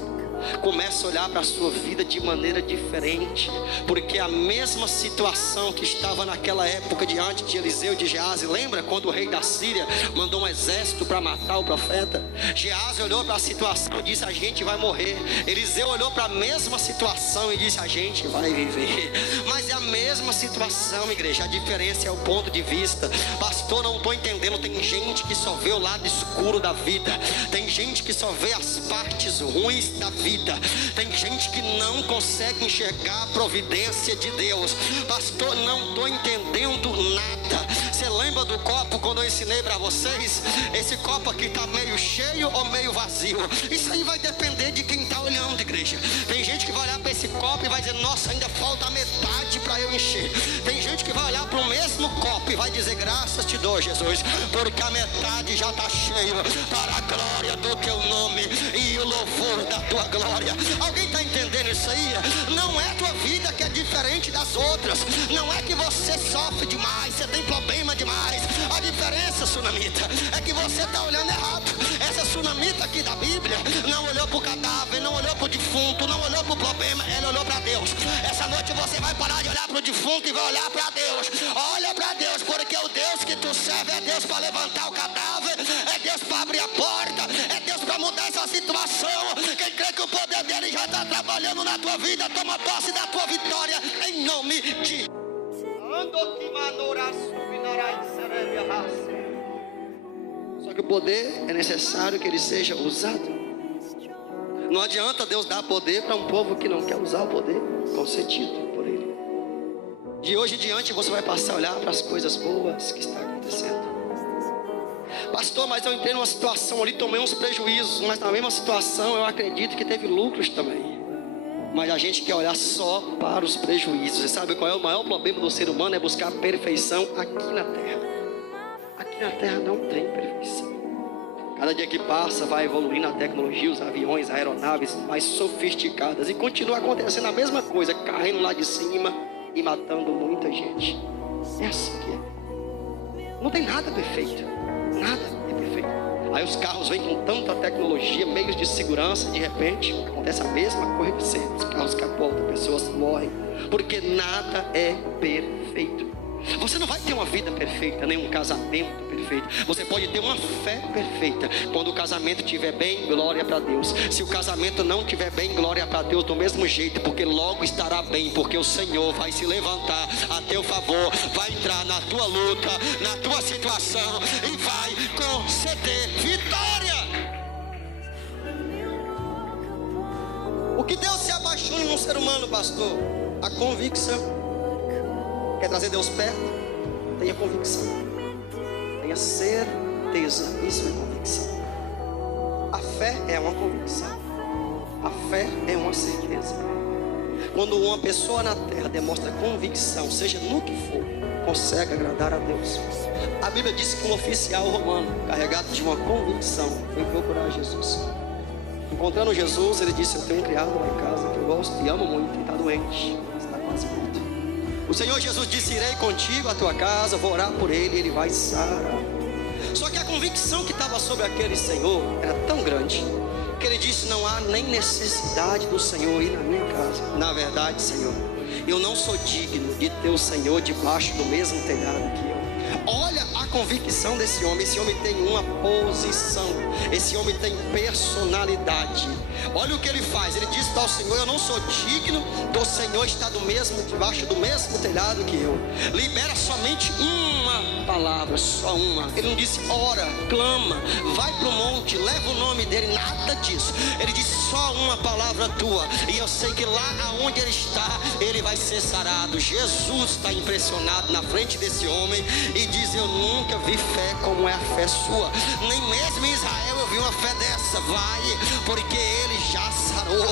Começa a olhar para a sua vida de maneira diferente, porque a mesma situação que estava naquela época diante de Eliseu e de Geazi, lembra quando o rei da Síria mandou um exército para matar o profeta? Geazi olhou para a situação e disse, a gente vai morrer. Eliseu olhou para a mesma situação e disse, a gente vai viver. Mas é a mesma situação, igreja, a diferença é o ponto de vista. Pastor, não estou entendendo. Tem gente que só vê o lado escuro da vida, tem gente que só vê as partes ruins da vida. Tem gente que não consegue enxergar a providência de Deus. Pastor, não estou entendendo nada. Você lembra do copo quando eu ensinei para vocês? Esse copo aqui está meio cheio ou meio vazio? Isso aí vai depender de quem está olhando, igreja. Tem gente que vai olhar para esse copo e vai dizer, nossa, ainda falta a metade para eu encher. Tem gente que vai olhar para o mesmo copo e vai dizer, graças te dou, Jesus, porque a metade já está cheia, para a glória do teu nome e o louvor da tua glória. Alguém está entendendo isso aí? Não é a tua vida que é diferente das outras. Não é que você sofre demais, você tem problema demais. A diferença, sunamita, é que você está olhando errado. Essa sunamita aqui da Bíblia não olhou para o cadáver, não olhou para o defunto, não olhou para o problema, ela olhou para Deus. Essa noite você vai parar de olhar para o defunto e vai olhar para Deus. Olha para Deus, porque o Deus que tu serve é Deus para levantar o cadáver, é Deus para abrir a porta, é Deus para mudar essa situação. Quem crê que o poder dele já está trabalhando na tua vida, toma posse da tua vitória em nome de Só que o poder é necessário que ele seja usado. Não adianta Deus dar poder para um povo que não quer usar o poder concedido por ele. De hoje em diante você vai passar a olhar para as coisas boas que estão acontecendo. Pastor, mas eu entrei numa situação ali, tomei uns prejuízos, mas na mesma situação eu acredito que teve lucros também. Mas a gente quer olhar só para os prejuízos. Você sabe qual é o maior problema do ser humano? É buscar a perfeição aqui na terra. Aqui na terra não tem perfeição. Cada dia que passa vai evoluindo a tecnologia, os aviões, aeronaves mais sofisticadas, e continua acontecendo a mesma coisa, caindo lá de cima e matando muita gente. É assim que é. Não tem nada perfeito. Nada é perfeito. Aí os carros vêm com tanta tecnologia, meios de segurança, de repente acontece a mesma coisa que sempre. Os carros capotam, pessoas morrem, porque nada é perfeito. Você não vai ter uma vida perfeita, nem um casamento perfeito. Você pode ter uma fé perfeita. Quando o casamento estiver bem, glória para Deus. Se o casamento não estiver bem, glória para Deus do mesmo jeito, porque logo estará bem, porque o Senhor vai se levantar a teu favor, vai entrar na tua luta, na tua situação e vai conceder vitória. O que Deus se apaixona num ser humano, pastor? A convicção. Quer trazer Deus perto? Tenha convicção. Tenha certeza. Isso é convicção. A fé é uma convicção. A fé é uma certeza. Quando uma pessoa na terra demonstra convicção, seja no que for, consegue agradar a Deus. A Bíblia diz que um oficial romano, carregado de uma convicção, foi procurar Jesus. Encontrando Jesus, ele disse, eu tenho um criado lá em casa que eu gosto e amo muito, e está doente, está quase morto. O Senhor Jesus disse, irei contigo à tua casa, vou orar por ele, ele vai sarar. Só que a convicção que estava sobre aquele Senhor era tão grande, que ele disse, não há nem necessidade do Senhor ir na minha casa. Na verdade, Senhor, eu não sou digno de ter o Senhor debaixo do mesmo telhado que eu. Olha a convicção desse homem. Esse homem tem uma posição, esse homem tem personalidade. Olha o que ele faz. Ele diz para o Senhor: eu não sou digno do Senhor estar debaixo do mesmo telhado que eu. Libera somente uma palavra, só uma. Ele não disse ora, clama, vai para o monte, leva o nome dele, nada disso. Ele disse só uma palavra tua, e eu sei que lá aonde ele está, ele vai ser sarado. Jesus está impressionado na frente desse homem e diz: eu nunca vi fé como é a fé sua, nem mesmo em Israel eu vi uma fé dessa. Vai, porque ele já sarou.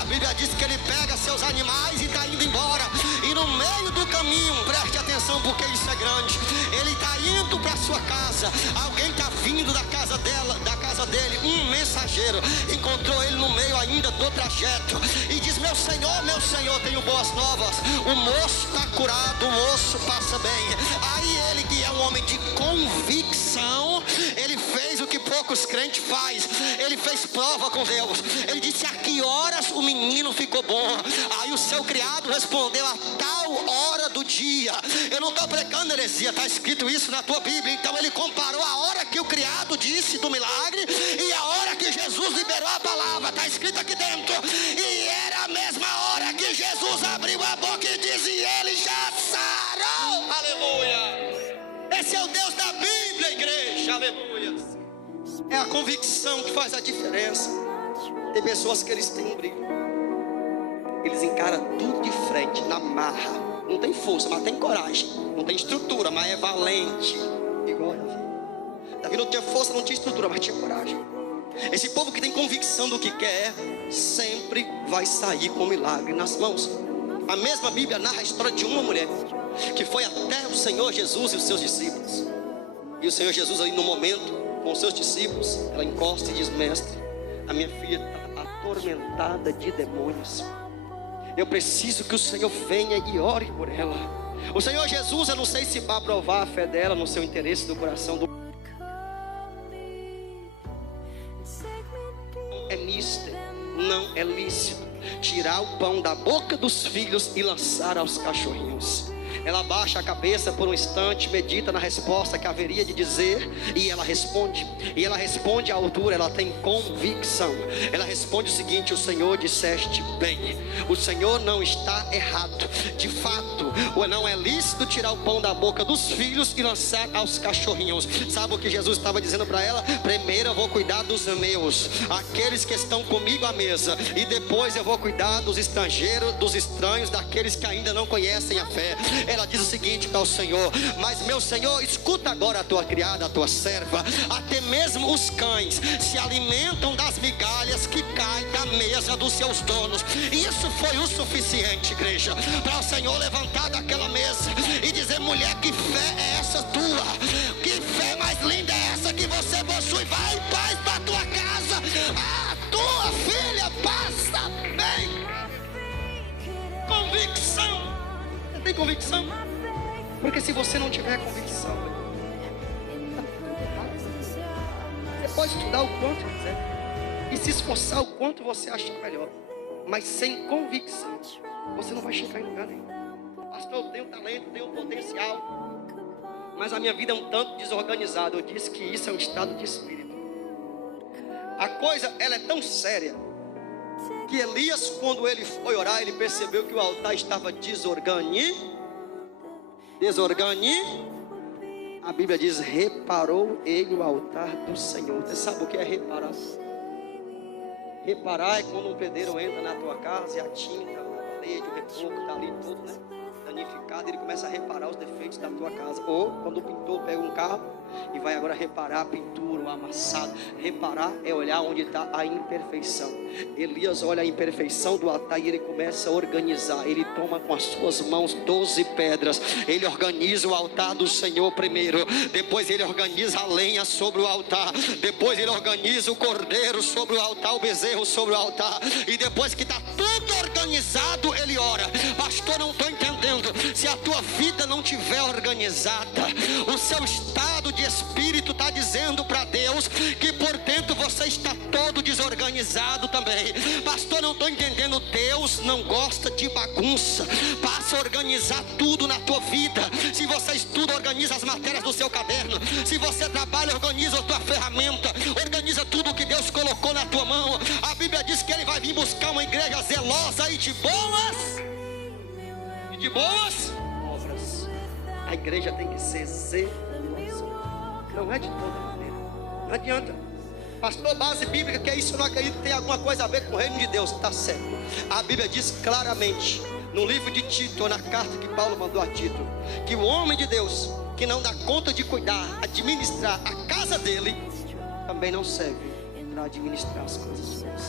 A Bíblia diz que ele pega seus animais e está indo embora, e no meio do caminho, preste atenção porque isso é grande, ele está indo para sua casa. Alguém está vindo da casa dele, um mensageiro encontrou ele no meio ainda do trajeto e diz: meu Senhor, tenho boas novas, o moço está curado, o moço passa bem. Aí ele, que é um homem de convicção, ele fez o que poucos crentes faz, ele fez prova com Deus. Ele disse: a que horas o menino ficou bom? Aí o seu criado respondeu: a tal hora do dia. Eu não estou pregando heresia, está escrito isso na tua Bíblia. Então ele comparou a hora que o criado disse do milagre e a hora que Jesus liberou a palavra. Está escrito aqui dentro. E era a mesma hora que Jesus abriu a boca e disse: e ele já sarou. Aleluia. Esse é o Deus da Bíblia, igreja. Aleluia. É a convicção que faz a diferença. Tem pessoas que eles têm um brilho, eles encaram tudo de frente, na marra. Não tem força, mas tem coragem. Não tem estrutura, mas é valente. Igual Davi. Davi não tinha força, não tinha estrutura, mas tinha coragem. Esse povo que tem convicção do que quer, sempre vai sair com milagre nas mãos. A mesma Bíblia narra a história de uma mulher que foi até o Senhor Jesus e os seus discípulos. E o Senhor Jesus, ali no momento, com os seus discípulos, ela encosta e diz: mestre, a minha filha está atormentada de demônios. Eu preciso que o Senhor venha e ore por ela. O Senhor Jesus, eu não sei se vai provar a fé dela no seu interesse do coração do... É mister, não é lícito tirar o pão da boca dos filhos e lançar aos cachorrinhos. Ela abaixa a cabeça por um instante, medita na resposta que haveria de dizer, e ela responde. E ela responde à altura, ela tem convicção. Ela responde o seguinte: o Senhor disseste bem, o Senhor não está errado. De fato, não é lícito tirar o pão da boca dos filhos e lançar aos cachorrinhos. Sabe o que Jesus estava dizendo para ela? Primeiro eu vou cuidar dos meus, aqueles que estão comigo à mesa, e depois eu vou cuidar dos estrangeiros, dos estranhos, daqueles que ainda não conhecem a fé. Ela diz o seguinte para o Senhor: mas meu Senhor, escuta agora a tua criada, a tua serva. Até mesmo os cães se alimentam das migalhas que caem da mesa dos seus donos. E isso foi o suficiente, igreja, para o Senhor levantar daquela mesa e dizer: mulher, que fé é essa tua? Que fé mais linda é essa que você possui? Vai em paz para a tua casa, a tua filha passa bem. Convicção. Tem convicção? Porque se você não tiver convicção, você pode estudar o quanto quiser e se esforçar o quanto você achar melhor, mas sem convicção você não vai chegar em lugar nenhum. Pastor, eu tenho talento, tenho potencial, mas a minha vida é um tanto desorganizada. Eu disse que isso é um estado de espírito. A coisa, ela é tão séria que Elias, quando ele foi orar, ele percebeu que o altar estava desorganizado. A Bíblia diz: reparou ele o altar do Senhor. Você sabe o que é reparar? Reparar é quando um pedreiro entra na tua casa e a tinta, a parede, o reboco está ali tudo, né, danificado. Ele começa a reparar os defeitos da tua casa. Ou quando o pintor pega um carro e vai agora reparar a pintura, o amassado. Reparar é olhar onde está a imperfeição. Elias olha a imperfeição do altar e ele começa a organizar. Ele toma com as suas mãos 12 pedras. Ele organiza o altar do Senhor primeiro. Depois ele organiza a lenha sobre o altar. Depois ele organiza o cordeiro sobre o altar, o bezerro sobre o altar. E depois que está tudo organizado, ele ora. Pastor, não estou entendendo. Se a tua vida não estiver organizada, o seu estado de espírito está dizendo para Deus que por dentro você está todo desorganizado também. Pastor, não estou entendendo. Deus não gosta de bagunça. Passa a organizar tudo na tua vida. Se você estuda, organiza as matérias do seu caderno. Se você trabalha, organiza a tua ferramenta. Organiza tudo que Deus colocou na tua mão. A Bíblia diz que ele de boas obras. A igreja tem que ser zelosa. Não é de toda maneira. Não adianta. Pastor, base bíblica, que é isso? Eu não acredito que tem alguma coisa a ver com o reino de Deus. Está certo. A Bíblia diz claramente, no livro de Tito, ou na carta que Paulo mandou a Tito, que o homem de Deus, que não dá conta de cuidar, administrar a casa dele, também não serve para administrar as coisas de Deus.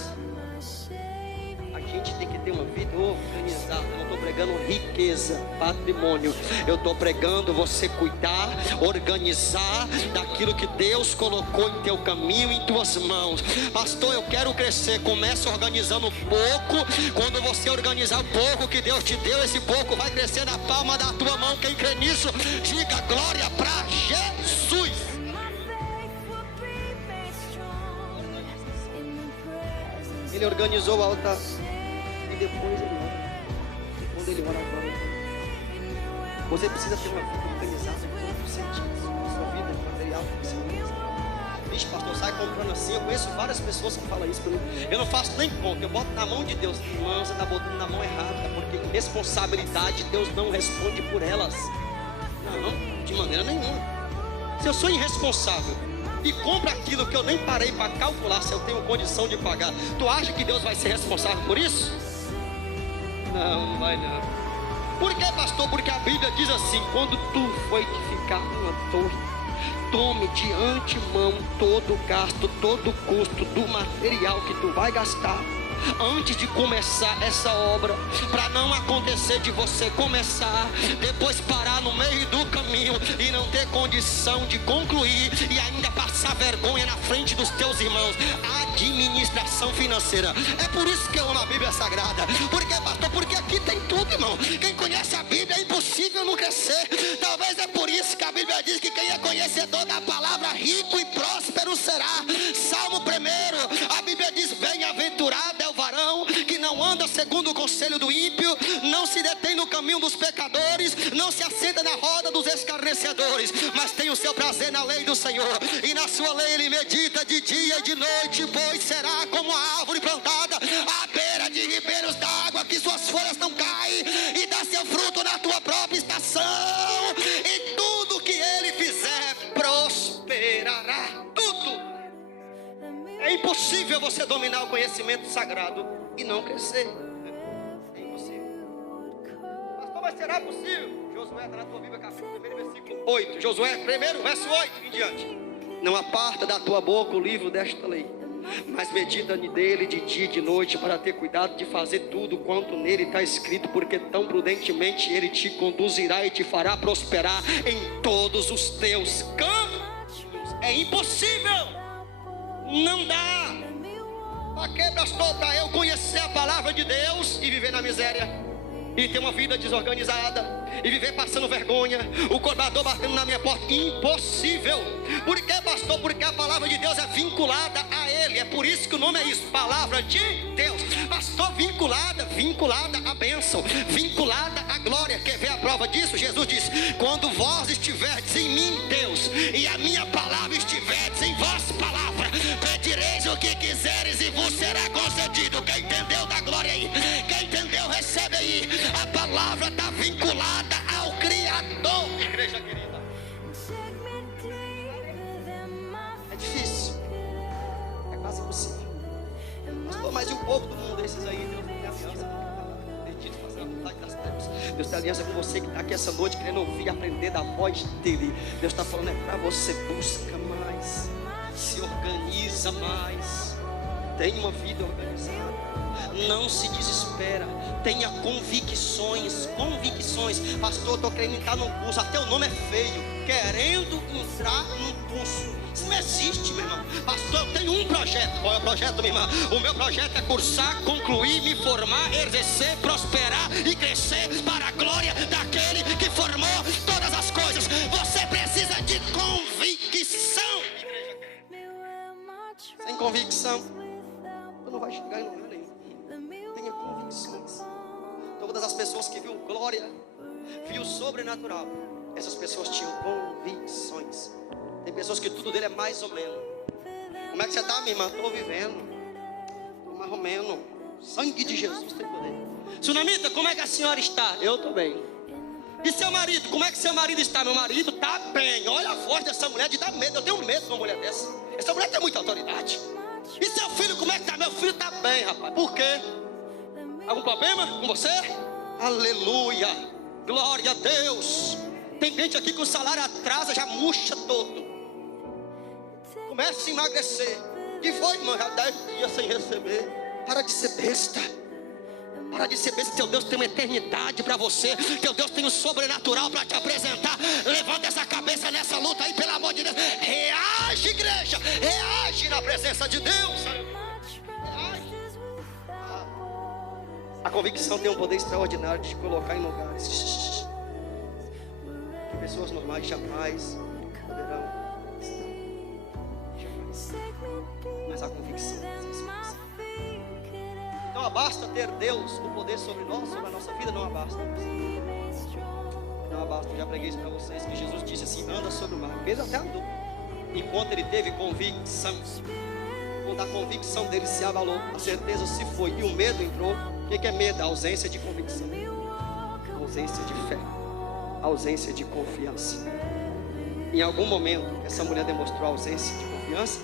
A gente tem que ter uma vida organizada. Eu não estou pregando riqueza, patrimônio. Eu estou pregando você cuidar, organizar daquilo que Deus colocou em teu caminho, em tuas mãos. Pastor, eu quero crescer. Começa organizando pouco. Quando você organizar o pouco que Deus te deu, esse pouco vai crescer na palma da tua mão. Quem crê nisso, diga glória para Jesus. Ele organizou o altar e depois ele ora. E quando ele ora agora, você precisa ter uma vida organizada em todos os sentidos. Sua vida material tem que ser organizada. Vixe, pastor, sai comprando assim. Eu conheço várias pessoas que falam isso para mim. Eu não faço nem conta, eu boto na mão de Deus. Irmão, você está botando na mão errada, porque responsabilidade Deus não responde por elas. Não, de maneira nenhuma. Se eu sou irresponsável e compra aquilo que eu nem parei para calcular se eu tenho condição de pagar, tu acha que Deus vai ser responsável por isso? Não, não vai não. Por que, pastor? Porque a Bíblia diz assim: quando tu for edificar uma torre, tome de antemão todo o gasto, todo o custo do material que tu vai gastar antes de começar essa obra, para não acontecer de você começar, depois parar no meio do caminho e não ter condição de concluir e ainda passar vergonha na frente dos teus irmãos. Administração financeira. É por isso que eu amo a Bíblia Sagrada. Por quê, pastor? Porque aqui tem tudo, irmão. Quem conhece a Bíblia é impossível não crescer. Talvez é por isso que a Bíblia diz que quem é conhecedor da palavra, rico e próspero será. Salmo 1, a Bíblia diz: bem-aventurado é o varão que não anda segundo o conselho do ímpio, não se detém no caminho dos pecadores, não se assenta na roda dos escarnecedores, mas tem o seu prazer na lei do Senhor, e na sua lei ele medita de dia e de noite. Pois será como a árvore plantada à beira de ribeiros d'água, que suas folhas não caem, e dá seu fruto na tua própria estação, e tudo que ele fizer prosperará. Tudo. É impossível você dominar o conhecimento sagrado e não crescer. É impossível. Pastor, mas será possível? Josué está na tua Bíblia, capítulo 1, versículo 8. Josué 1, verso 8 em diante. Não aparta da tua boca o livro desta lei, mas medita dele de dia e de noite, para ter cuidado de fazer tudo quanto nele está escrito, porque tão prudentemente ele te conduzirá e te fará prosperar em todos os teus caminhos. É impossível. Não dá. Para que, pastor? Para eu conhecer a palavra de Deus e viver na miséria, e ter uma vida desorganizada, e viver passando vergonha, o cobrador batendo na minha porta? Impossível. Por que, pastor? Porque a palavra de Deus é vinculada a Ele. É por isso que o nome é isso, palavra de Deus. Pastor, vinculada à bênção, vinculada à glória. Quer ver a prova disso? Jesus disse: quando vós estiverdes em mim, Deus, e a minha palavra estiverdes em vós, palavra, pedireis o que quiseres e vos será concedido. Quem entendeu, dá glória aí. Quem entendeu, recebe aí. A palavra está vinculada ao Criador. Igreja querida, é difícil, é quase impossível. Pastor, mas e o povo do mundo desses aí? Deus tem aliança com bendito, fazendo a vontade das trevas. Deus tem aliança com você que está aqui essa noite querendo ouvir, aprender da voz dele. Deus está falando, é para você: busca mais, se organiza mais, tenha uma vida organizada, não se desespera, tenha convicções. Pastor, estou querendo entrar num curso, até o nome é feio, querendo entrar num curso. Isso não existe, meu irmão. Pastor, eu tenho um projeto. Qual é o projeto, minha irmã? O meu projeto é cursar, concluir, me formar, exercer, prosperar e crescer para a glória daquele que formou todas as coisas. Você precisa de convicção. Sem convicção, tu não vai chegar em lugar nenhum. Tenha convicções. Todas as pessoas que viu glória, viu sobrenatural, essas pessoas tinham convicções. Tem pessoas que tudo dele é mais ou menos. Como é que você está, minha irmã? Estou vivendo, estou mais ou menos. Sangue de Jesus tem poder. Sunamita, como é que a senhora está? Eu estou bem. E seu marido, como é que seu marido está? Meu marido está bem. Olha a voz dessa mulher de dar medo. Eu tenho medo de uma mulher dessa. Essa mulher tem muita autoridade. E seu filho, como é que está? Meu filho está bem, rapaz. Por quê? Algum problema com você? Aleluia. Glória a Deus. Tem gente aqui que o salário atrasa, já murcha todo. Começa a emagrecer. Que foi, irmão? Já 10 dias sem receber. Para de ser besta. Para de ser besta. Teu Deus tem uma eternidade para você. Teu Deus tem um sobrenatural para te apresentar. Levanta essa cabeça nessa luta aí, pelo amor de Deus. Reage, igreja. Reage na presença de Deus. Reage. A convicção tem um poder extraordinário de te colocar em lugares que pessoas normais jamais poderão estar. Mas a convicção não basta ter Deus, o poder sobre nós, sobre a nossa vida, não basta. Não basta, eu já preguei isso para vocês, que Jesus disse assim, anda sobre o mar, Pedro até andou, enquanto ele teve convicção. Quando a convicção dele se abalou, a certeza se foi e o medo entrou. O que é medo? A ausência de convicção, a ausência de fé, a ausência de confiança. Em algum momento, essa mulher demonstrou a ausência de confiança,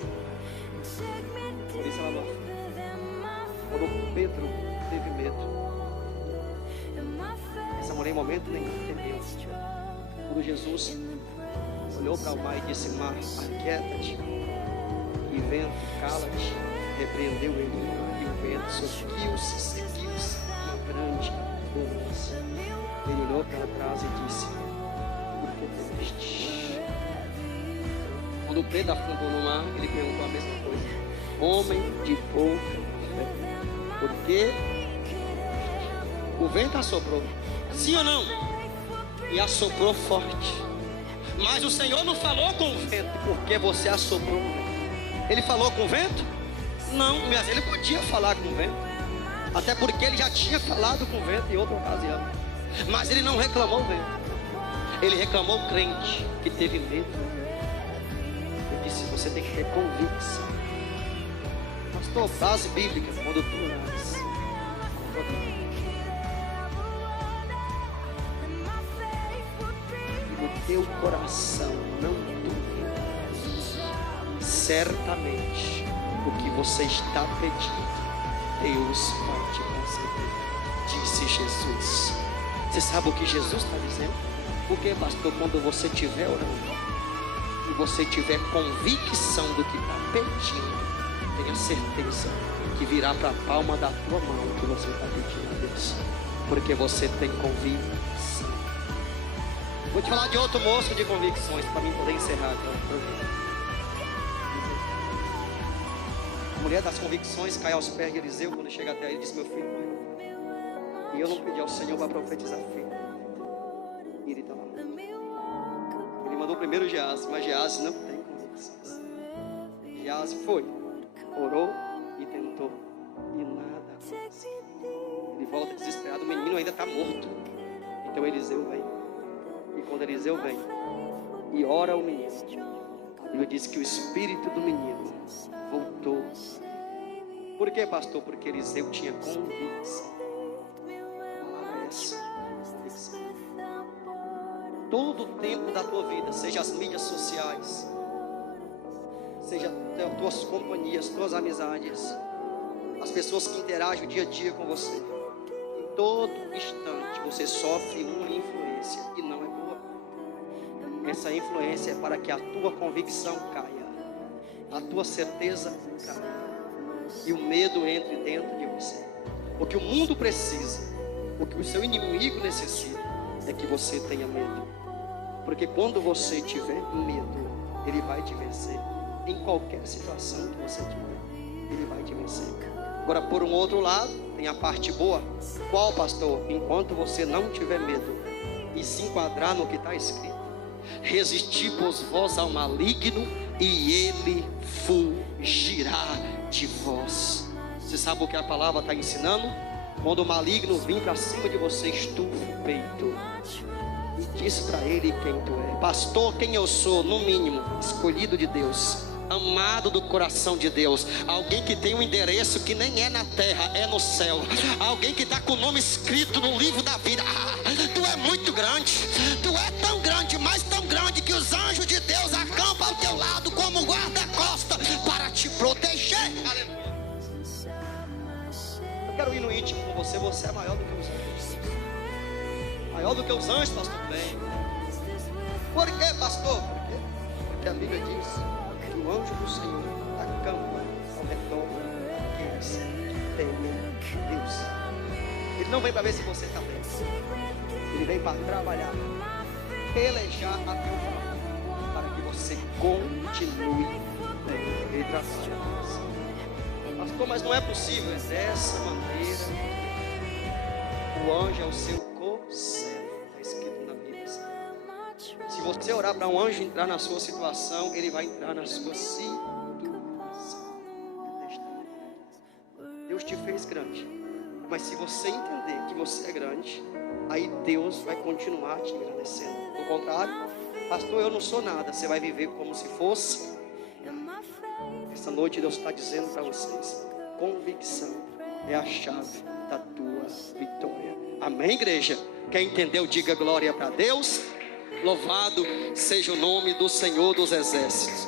por isso ela não. Quando Pedro teve medo, essa mulher em momento nenhum entendeu. Quando Jesus olhou para o mar e disse, mar, aquieta-te, e vento, cala-te, repreendeu ele, e o vento seguiu-se, seguiu-se, uma grande bonança. Ele olhou para trás e disse, por que temeste? Quando Pedro afundou no mar, ele perguntou a mesma coisa, homem de pouca fé, porque o vento assoprou, sim ou não? E assoprou forte. Mas o Senhor não falou com o vento, porque você assoprou o vento. Ele falou com o vento? Não, mas ele podia falar com o vento, até porque ele já tinha falado com o vento em outra ocasião. Mas ele não reclamou o vento, ele reclamou o crente que teve medo. Ele disse, você tem que ter convicção. Pastor, base bíblica, quando tu oras, e no teu coração não duvides, certamente o que você está pedindo, Deus vai te conceder, disse Jesus. Você sabe o que Jesus está dizendo? Porque, pastor, quando você estiver orando e você tiver convicção do que está pedindo, tenha certeza que virá para a palma da tua mão o que você está pedindo a Deus, porque você tem convicção. Vou te falar de outro moço de convicções para mim poder encerrar aqui o programa. A mulher das convicções cai aos pés de Eliseu. Quando chega até ele, disse, meu filho morreu, e eu não pedi ao Senhor para profetizar filho. E ele está lá. Ele mandou primeiro Geazi, mas Geazi não tem convicções. Geazi foi, orou e tentou, e nada aconteceu. Ele volta desesperado, o menino ainda está morto. Então Eliseu vem, e quando Eliseu vem e ora o menino, a Bíblia diz que o espírito do menino voltou. Por que, pastor? Porque Eliseu tinha convicção. A palavra é essa, convicção. Todo o tempo da tua vida, seja as mídias sociais, seja as tuas companhias, tuas amizades, as pessoas que interagem o dia a dia com você, em todo instante você sofre uma influência e não é boa. Essa influência é para que a tua convicção caia, a tua certeza caia e o medo entre dentro de você. O que o mundo precisa, o que o seu inimigo necessita, é que você tenha medo. Porque quando você tiver medo, ele vai te vencer. Em qualquer situação que você tiver, ele vai te vencer. Agora, por um outro lado, tem a parte boa. Qual, pastor? Enquanto você não tiver medo e se enquadrar no que está escrito, resisti-vos vós ao maligno e ele fugirá de vós. Você sabe o que a palavra está ensinando? Quando o maligno vir para cima de você, estufa o peito e diz para ele quem tu é. Pastor, quem eu sou? No mínimo, escolhido de Deus. amado do coração de Deus, alguém que tem um endereço que nem é na terra, é no céu, alguém que está com o nome escrito no livro da vida. Tu é muito grande, tu é tão grande, mas tão grande que os anjos de Deus acampam ao teu lado como guarda-costa para te proteger. Aleluia. Eu quero ir no íntimo com você. Você é maior do que os anjos. Maior do que os anjos, pastor. Bem. Por quê, pastor? Por quê? Porque a Bíblia diz que o anjo do Senhor acampa ao redor daqueles que temem Deus. Ele não vem para ver se você está bem. Ele vem para trabalhar, pelejar a teu favor, para que você continue bem. Ele trabalha. Pastor, mas não é possível. É dessa maneira. O anjo é o seu co-servo. Está escrito na Bíblia. Se você orar para um anjo entrar na sua situação, ele vai entrar na sua situação. Deus te fez grande. Mas se você entender que você é grande, aí Deus vai continuar te agradecendo. Do contrário, pastor, eu não sou nada. Você vai viver como se fosse. Essa noite Deus está dizendo para vocês: convicção é a chave da tua vitória. Amém, igreja? Quem entendeu, diga glória para Deus. Louvado seja o nome do Senhor dos Exércitos.